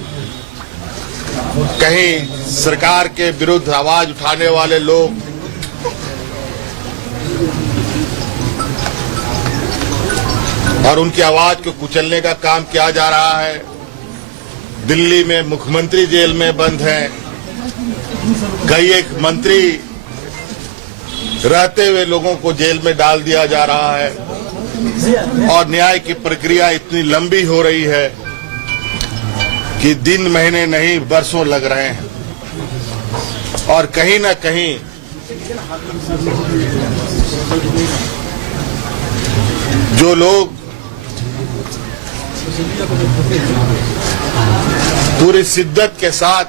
कहीं सरकार के विरुद्ध आवाज उठाने वाले लोग और उनकी आवाज को कुचलने का काम किया जा रहा है। दिल्ली में मुख्यमंत्री जेल में बंद हैं, कई एक मंत्री रहते हुए लोगों को जेल में डाल दिया जा रहा है और न्याय की प्रक्रिया इतनी लंबी हो रही है कि दिन महीने नहीं वर्षों लग रहे हैं और कहीं ना कहीं जो लोग पूरी शिद्दत के साथ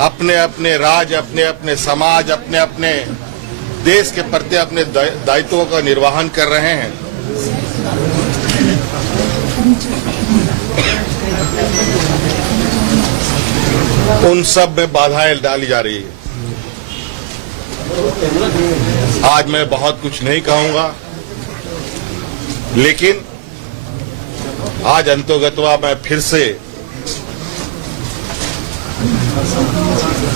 अपने अपने राज्य, अपने अपने समाज, अपने अपने देश के प्रति अपने दायित्वों का निर्वहन कर रहे हैं, उन सब में बाधाएं डाली जा रही है। आज मैं बहुत कुछ नहीं कहूंगा, लेकिन आज अंतोगत्वा मैं फिर से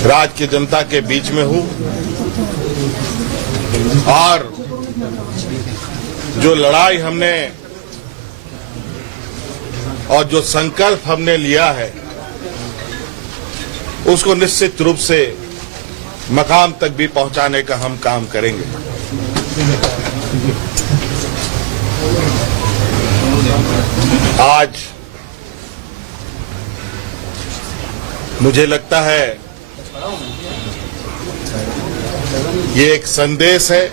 राज्य की जनता के बीच में हूं और जो लड़ाई हमने और जो संकल्प हमने लिया है उसको निश्चित रूप से मकाम तक भी पहुंचाने का हम काम करेंगे। आज मुझे लगता है ये एक संदेश है,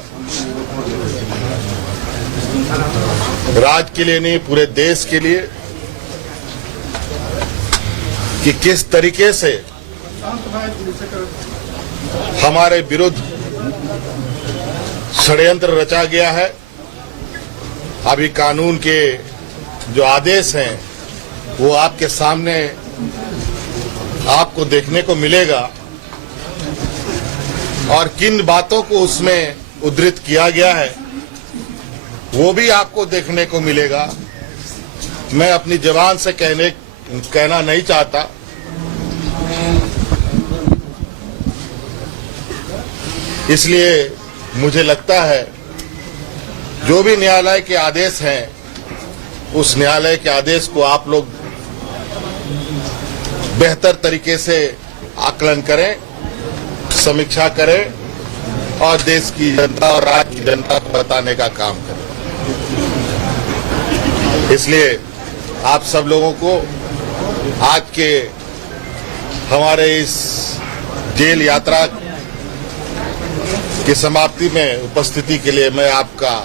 राज्य के लिए नहीं पूरे देश के लिए, कि किस तरीके से हमारे विरुद्ध षड्यंत्र रचा गया है। अभी कानून के जो आदेश हैं वो आपके सामने आपको देखने को मिलेगा और किन बातों को उसमें उद्धृत किया गया है वो भी आपको देखने को मिलेगा। मैं अपनी जबान से कहना नहीं चाहता, इसलिए मुझे लगता है जो भी न्यायालय के आदेश हैं, उस न्यायालय के आदेश को आप लोग बेहतर तरीके से आकलन करें, समीक्षा करें और देश की जनता और राज्य की जनता को बताने का काम करें। इसलिए आप सब लोगों को आज के हमारे इस जेल यात्रा की समाप्ति में उपस्थिति के लिए मैं आपका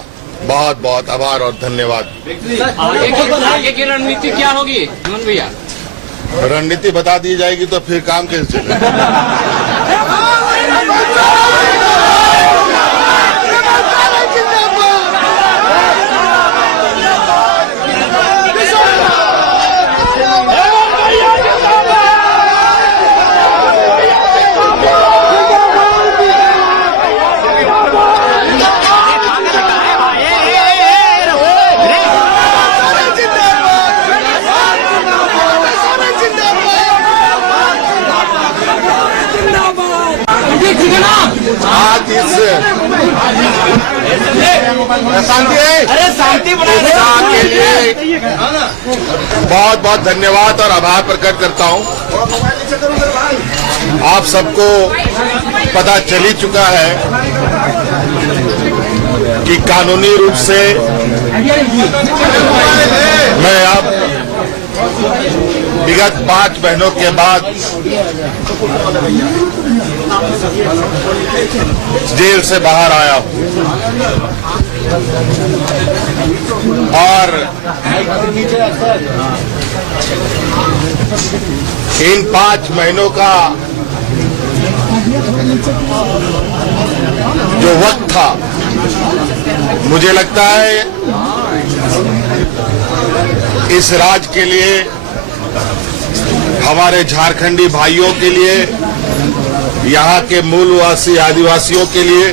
बहुत बहुत आभार और धन्यवाद। आगे की रणनीति क्या होगी हेमंत भैया? रणनीति बता दी जाएगी तो फिर काम कैसे चलेगा? आज इस शांति के लिए बहुत बहुत धन्यवाद और आभार प्रकट करता हूं। आप सबको पता चल ही चुका है कि कानूनी रूप से मैं अब विगत 5 महीनों के बाद जेल से बाहर आया हूं और इन 5 महीनों का जो वक्त था, मुझे लगता है इस राज्य के लिए, हमारे झारखंडी भाइयों के लिए, यहाँ के मूलवासी आदिवासियों के लिए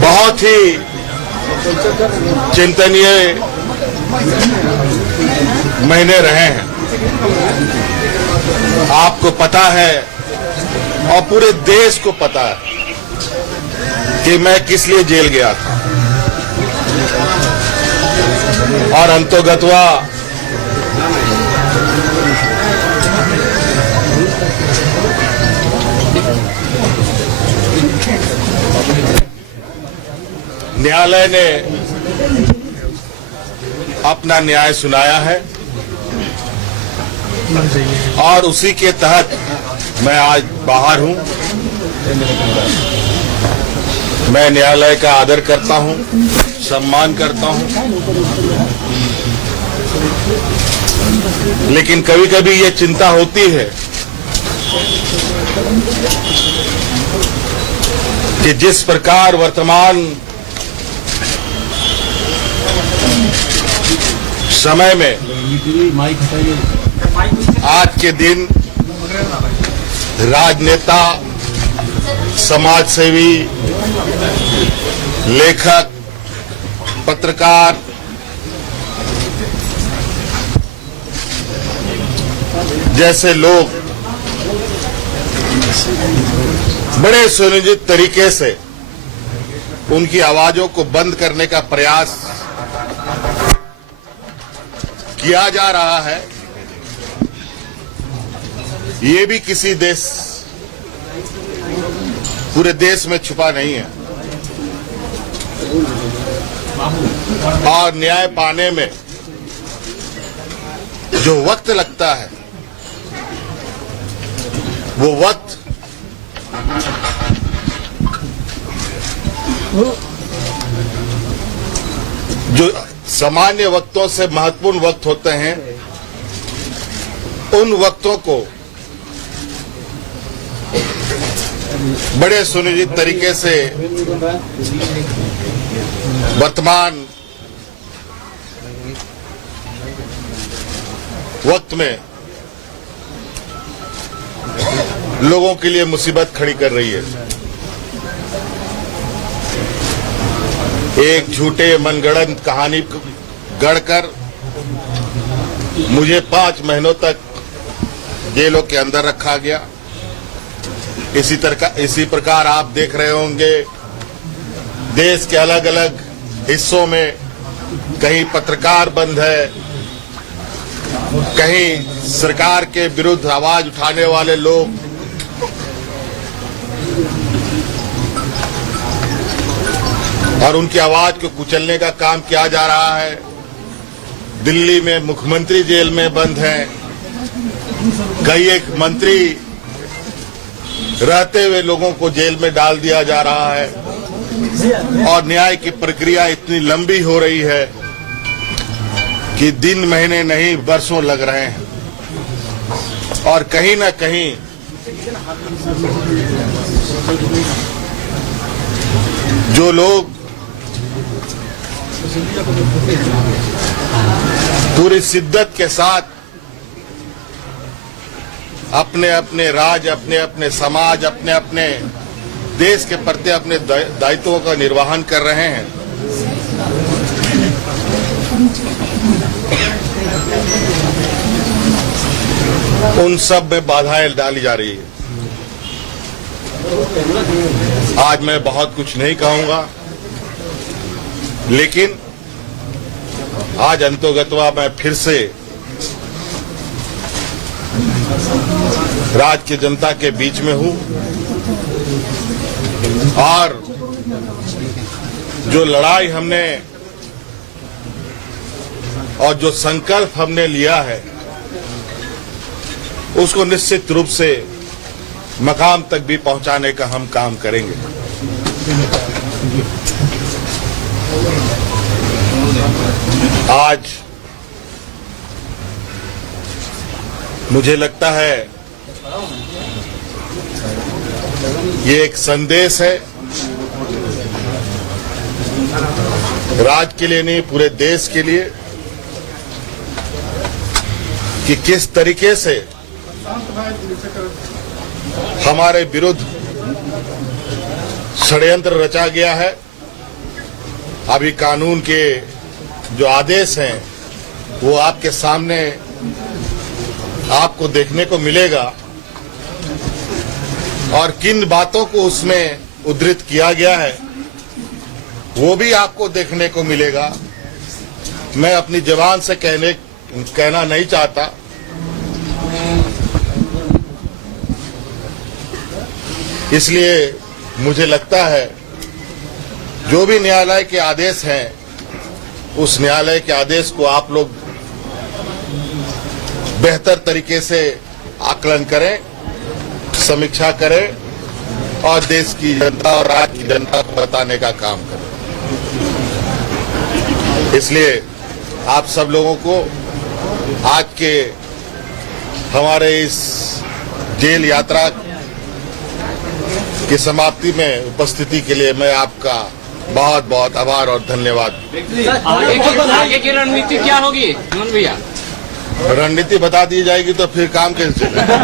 बहुत ही चिंतनीय महीने रहे हैं। आपको पता है और पूरे देश को पता है कि मैं किस लिए जेल गया था और अंतोगत्वा न्यायालय ने अपना न्याय सुनाया है और उसी के तहत मैं आज बाहर हूं। मैं न्यायालय का आदर करता हूं, सम्मान करता हूं, लेकिन कभी कभी ये चिंता होती है कि जिस प्रकार वर्तमान समय में आज के दिन राजनेता, समाजसेवी, लेखक, पत्रकार जैसे लोग बड़े सुनियोजित तरीके से उनकी आवाजों को बंद करने का प्रयास किया जा रहा है। ये भी किसी देश, पूरे देश में छुपा नहीं है और न्याय पाने में जो वक्त लगता है, वो वक्त जो सामान्य वक्तों से महत्वपूर्ण वक्त होते हैं, उन वक्तों को बड़े सुनियोजित तरीके से वर्तमान वक्त में लोगों के लिए मुसीबत खड़ी कर रही है। एक झूठे मनगढ़ंत कहानी गढ़कर मुझे 5 महीनों तक जेलों के अंदर रखा गया इसी प्रकार आप देख रहे होंगे देश के अलग अलग हिस्सों में कहीं पत्रकार बंद है, कहीं सरकार के विरुद्ध आवाज उठाने वाले लोग और उनकी आवाज को कुचलने का काम किया जा रहा है। दिल्ली में मुख्यमंत्री जेल में बंद हैं, कई एक मंत्री रहते हुए लोगों को जेल में डाल दिया जा रहा है और न्याय की प्रक्रिया इतनी लंबी हो रही है कि दिन महीने नहीं वर्षों लग रहे हैं और कहीं ना कहीं जो लोग पूरी शिद्दत के साथ अपने अपने राज्य, अपने अपने समाज, अपने अपने देश के प्रति अपने दायित्वों का निर्वहन कर रहे हैं, उन सब में बाधाएं डाली जा रही है। आज मैं बहुत कुछ नहीं कहूंगा, लेकिन आज अंतोगत्वा मैं फिर से राज्य की जनता के बीच में हूं और जो लड़ाई हमने और जो संकल्प हमने लिया है उसको निश्चित रूप से मकाम तक भी पहुंचाने का हम काम करेंगे। आज मुझे लगता है ये एक संदेश है, राज्य के लिए नहीं पूरे देश के लिए, कि किस तरीके से हमारे विरुद्ध षड्यंत्र रचा गया है। अभी कानून के जो आदेश हैं वो आपके सामने आपको देखने को मिलेगा और किन बातों को उसमें उद्धृत किया गया है वो भी आपको देखने को मिलेगा। मैं अपनी जबान से कहना नहीं चाहता, इसलिए मुझे लगता है जो भी न्यायालय के आदेश हैं उस न्यायालय के आदेश को आप लोग बेहतर तरीके से आकलन करें, समीक्षा करें और देश की जनता और राज्य की जनता को बताने का काम करें। इसलिए आप सब लोगों को आज के हमारे इस जेल यात्रा की समाप्ति में उपस्थिति के लिए मैं आपका बहुत बहुत आभार और धन्यवाद। आगे की रणनीति क्या होगी हेमंत भैया? रणनीति बता दी जाएगी तो फिर काम कैसे चलेगा?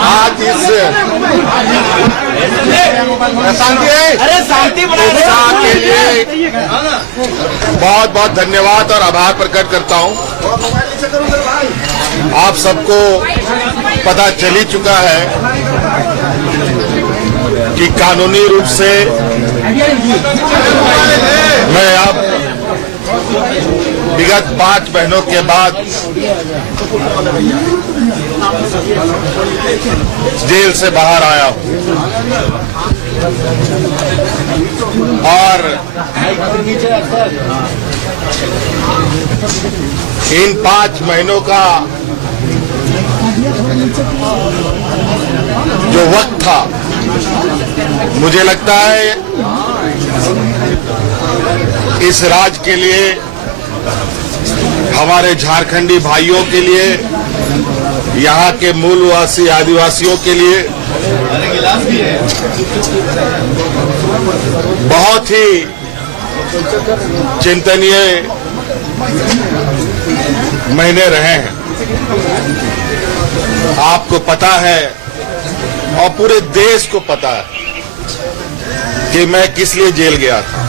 आज इस शांति के लिए बहुत बहुत धन्यवाद और आभार प्रकट करता हूं। आप सबको पता चल ही चुका है कि कानूनी रूप से मैं अब विगत 5 महीनों के बाद जेल से बाहर आया हूं और इन 5 महीनों का जो वक्त था, मुझे लगता है इस राज्य के लिए, हमारे झारखंडी भाइयों के लिए यहाँ के मूलवासी आदिवासियों के लिए बहुत ही चिंतनीय महीने रहे हैं। आपको पता है और पूरे देश को पता है कि मैं किस लिए जेल गया था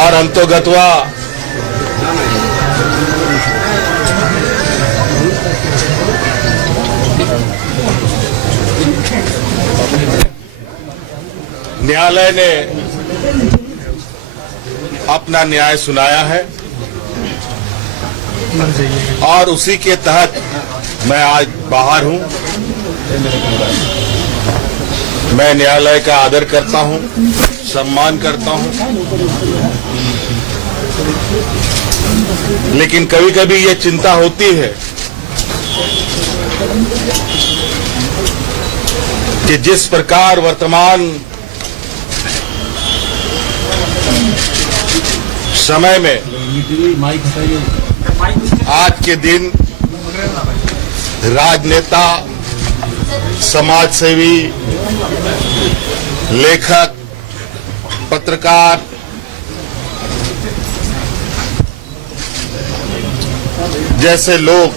और अंतोगत्वा न्यायालय ने अपना न्याय सुनाया है और उसी के तहत मैं आज बाहर हूं। मैं न्यायालय का आदर करता हूं, सम्मान करता हूं, लेकिन कभी कभी ये चिंता होती है कि जिस प्रकार वर्तमान समय में आज के दिन राजनेता, समाजसेवी, लेखक, पत्रकार जैसे लोग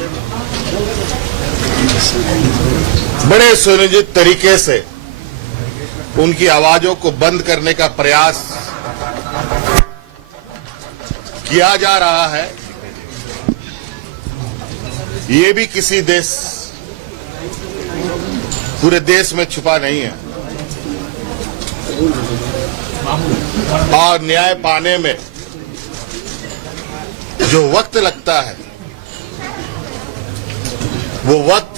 बड़े सुनियोजित तरीके से उनकी आवाजों को बंद करने का प्रयास किया जा रहा है। ये भी किसी देश, पूरे देश में छुपा नहीं है और न्याय पाने में जो वक्त लगता है वो वक्त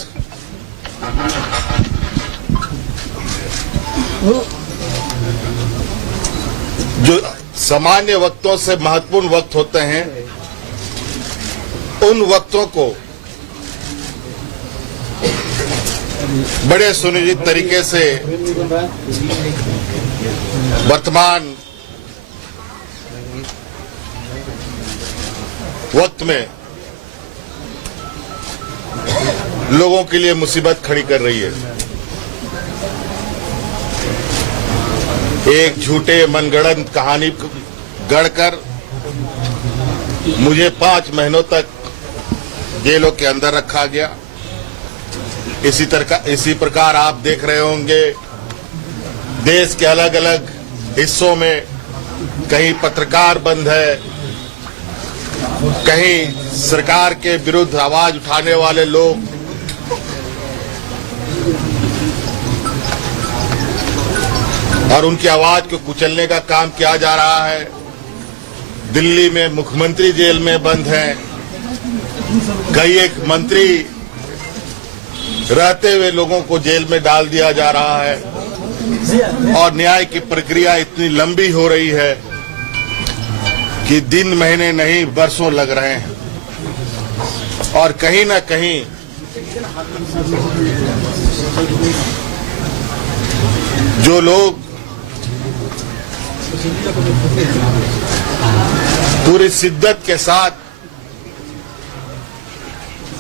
जो सामान्य वक्तों से महत्वपूर्ण वक्त होते हैं, उन वक्तों को बड़े सुनियोजित तरीके से वर्तमान वक्त में लोगों के लिए मुसीबत खड़ी कर रही है। एक झूठे मनगढ़ंत कहानी गढ़कर मुझे 5 महीनों तक जेलों के अंदर रखा गया। इसी प्रकार आप देख रहे होंगे देश के अलग अलग हिस्सों में कहीं पत्रकार बंद है, कहीं सरकार के विरुद्ध आवाज उठाने वाले लोग और उनकी आवाज को कुचलने का काम किया जा रहा है। दिल्ली में मुख्यमंत्री जेल में बंद हैं, कई एक मंत्री रहते हुए लोगों को जेल में डाल दिया जा रहा है और न्याय की प्रक्रिया इतनी लंबी हो रही है कि दिन महीने नहीं वर्षों लग रहे हैं और कहीं ना कहीं जो लोग पूरी शिद्दत के साथ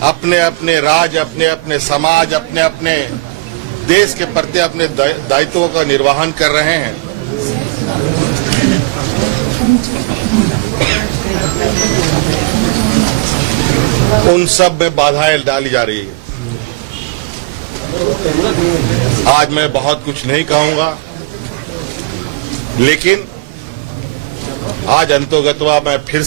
अपने अपने राज्य, अपने अपने समाज, अपने अपने देश के प्रति अपने दायित्वों का निर्वहन कर रहे हैं, उन सब में बाधाएं डाली जा रही है। आज मैं बहुत कुछ नहीं कहूंगा, लेकिन आज अंतोगत्वा मैं फिर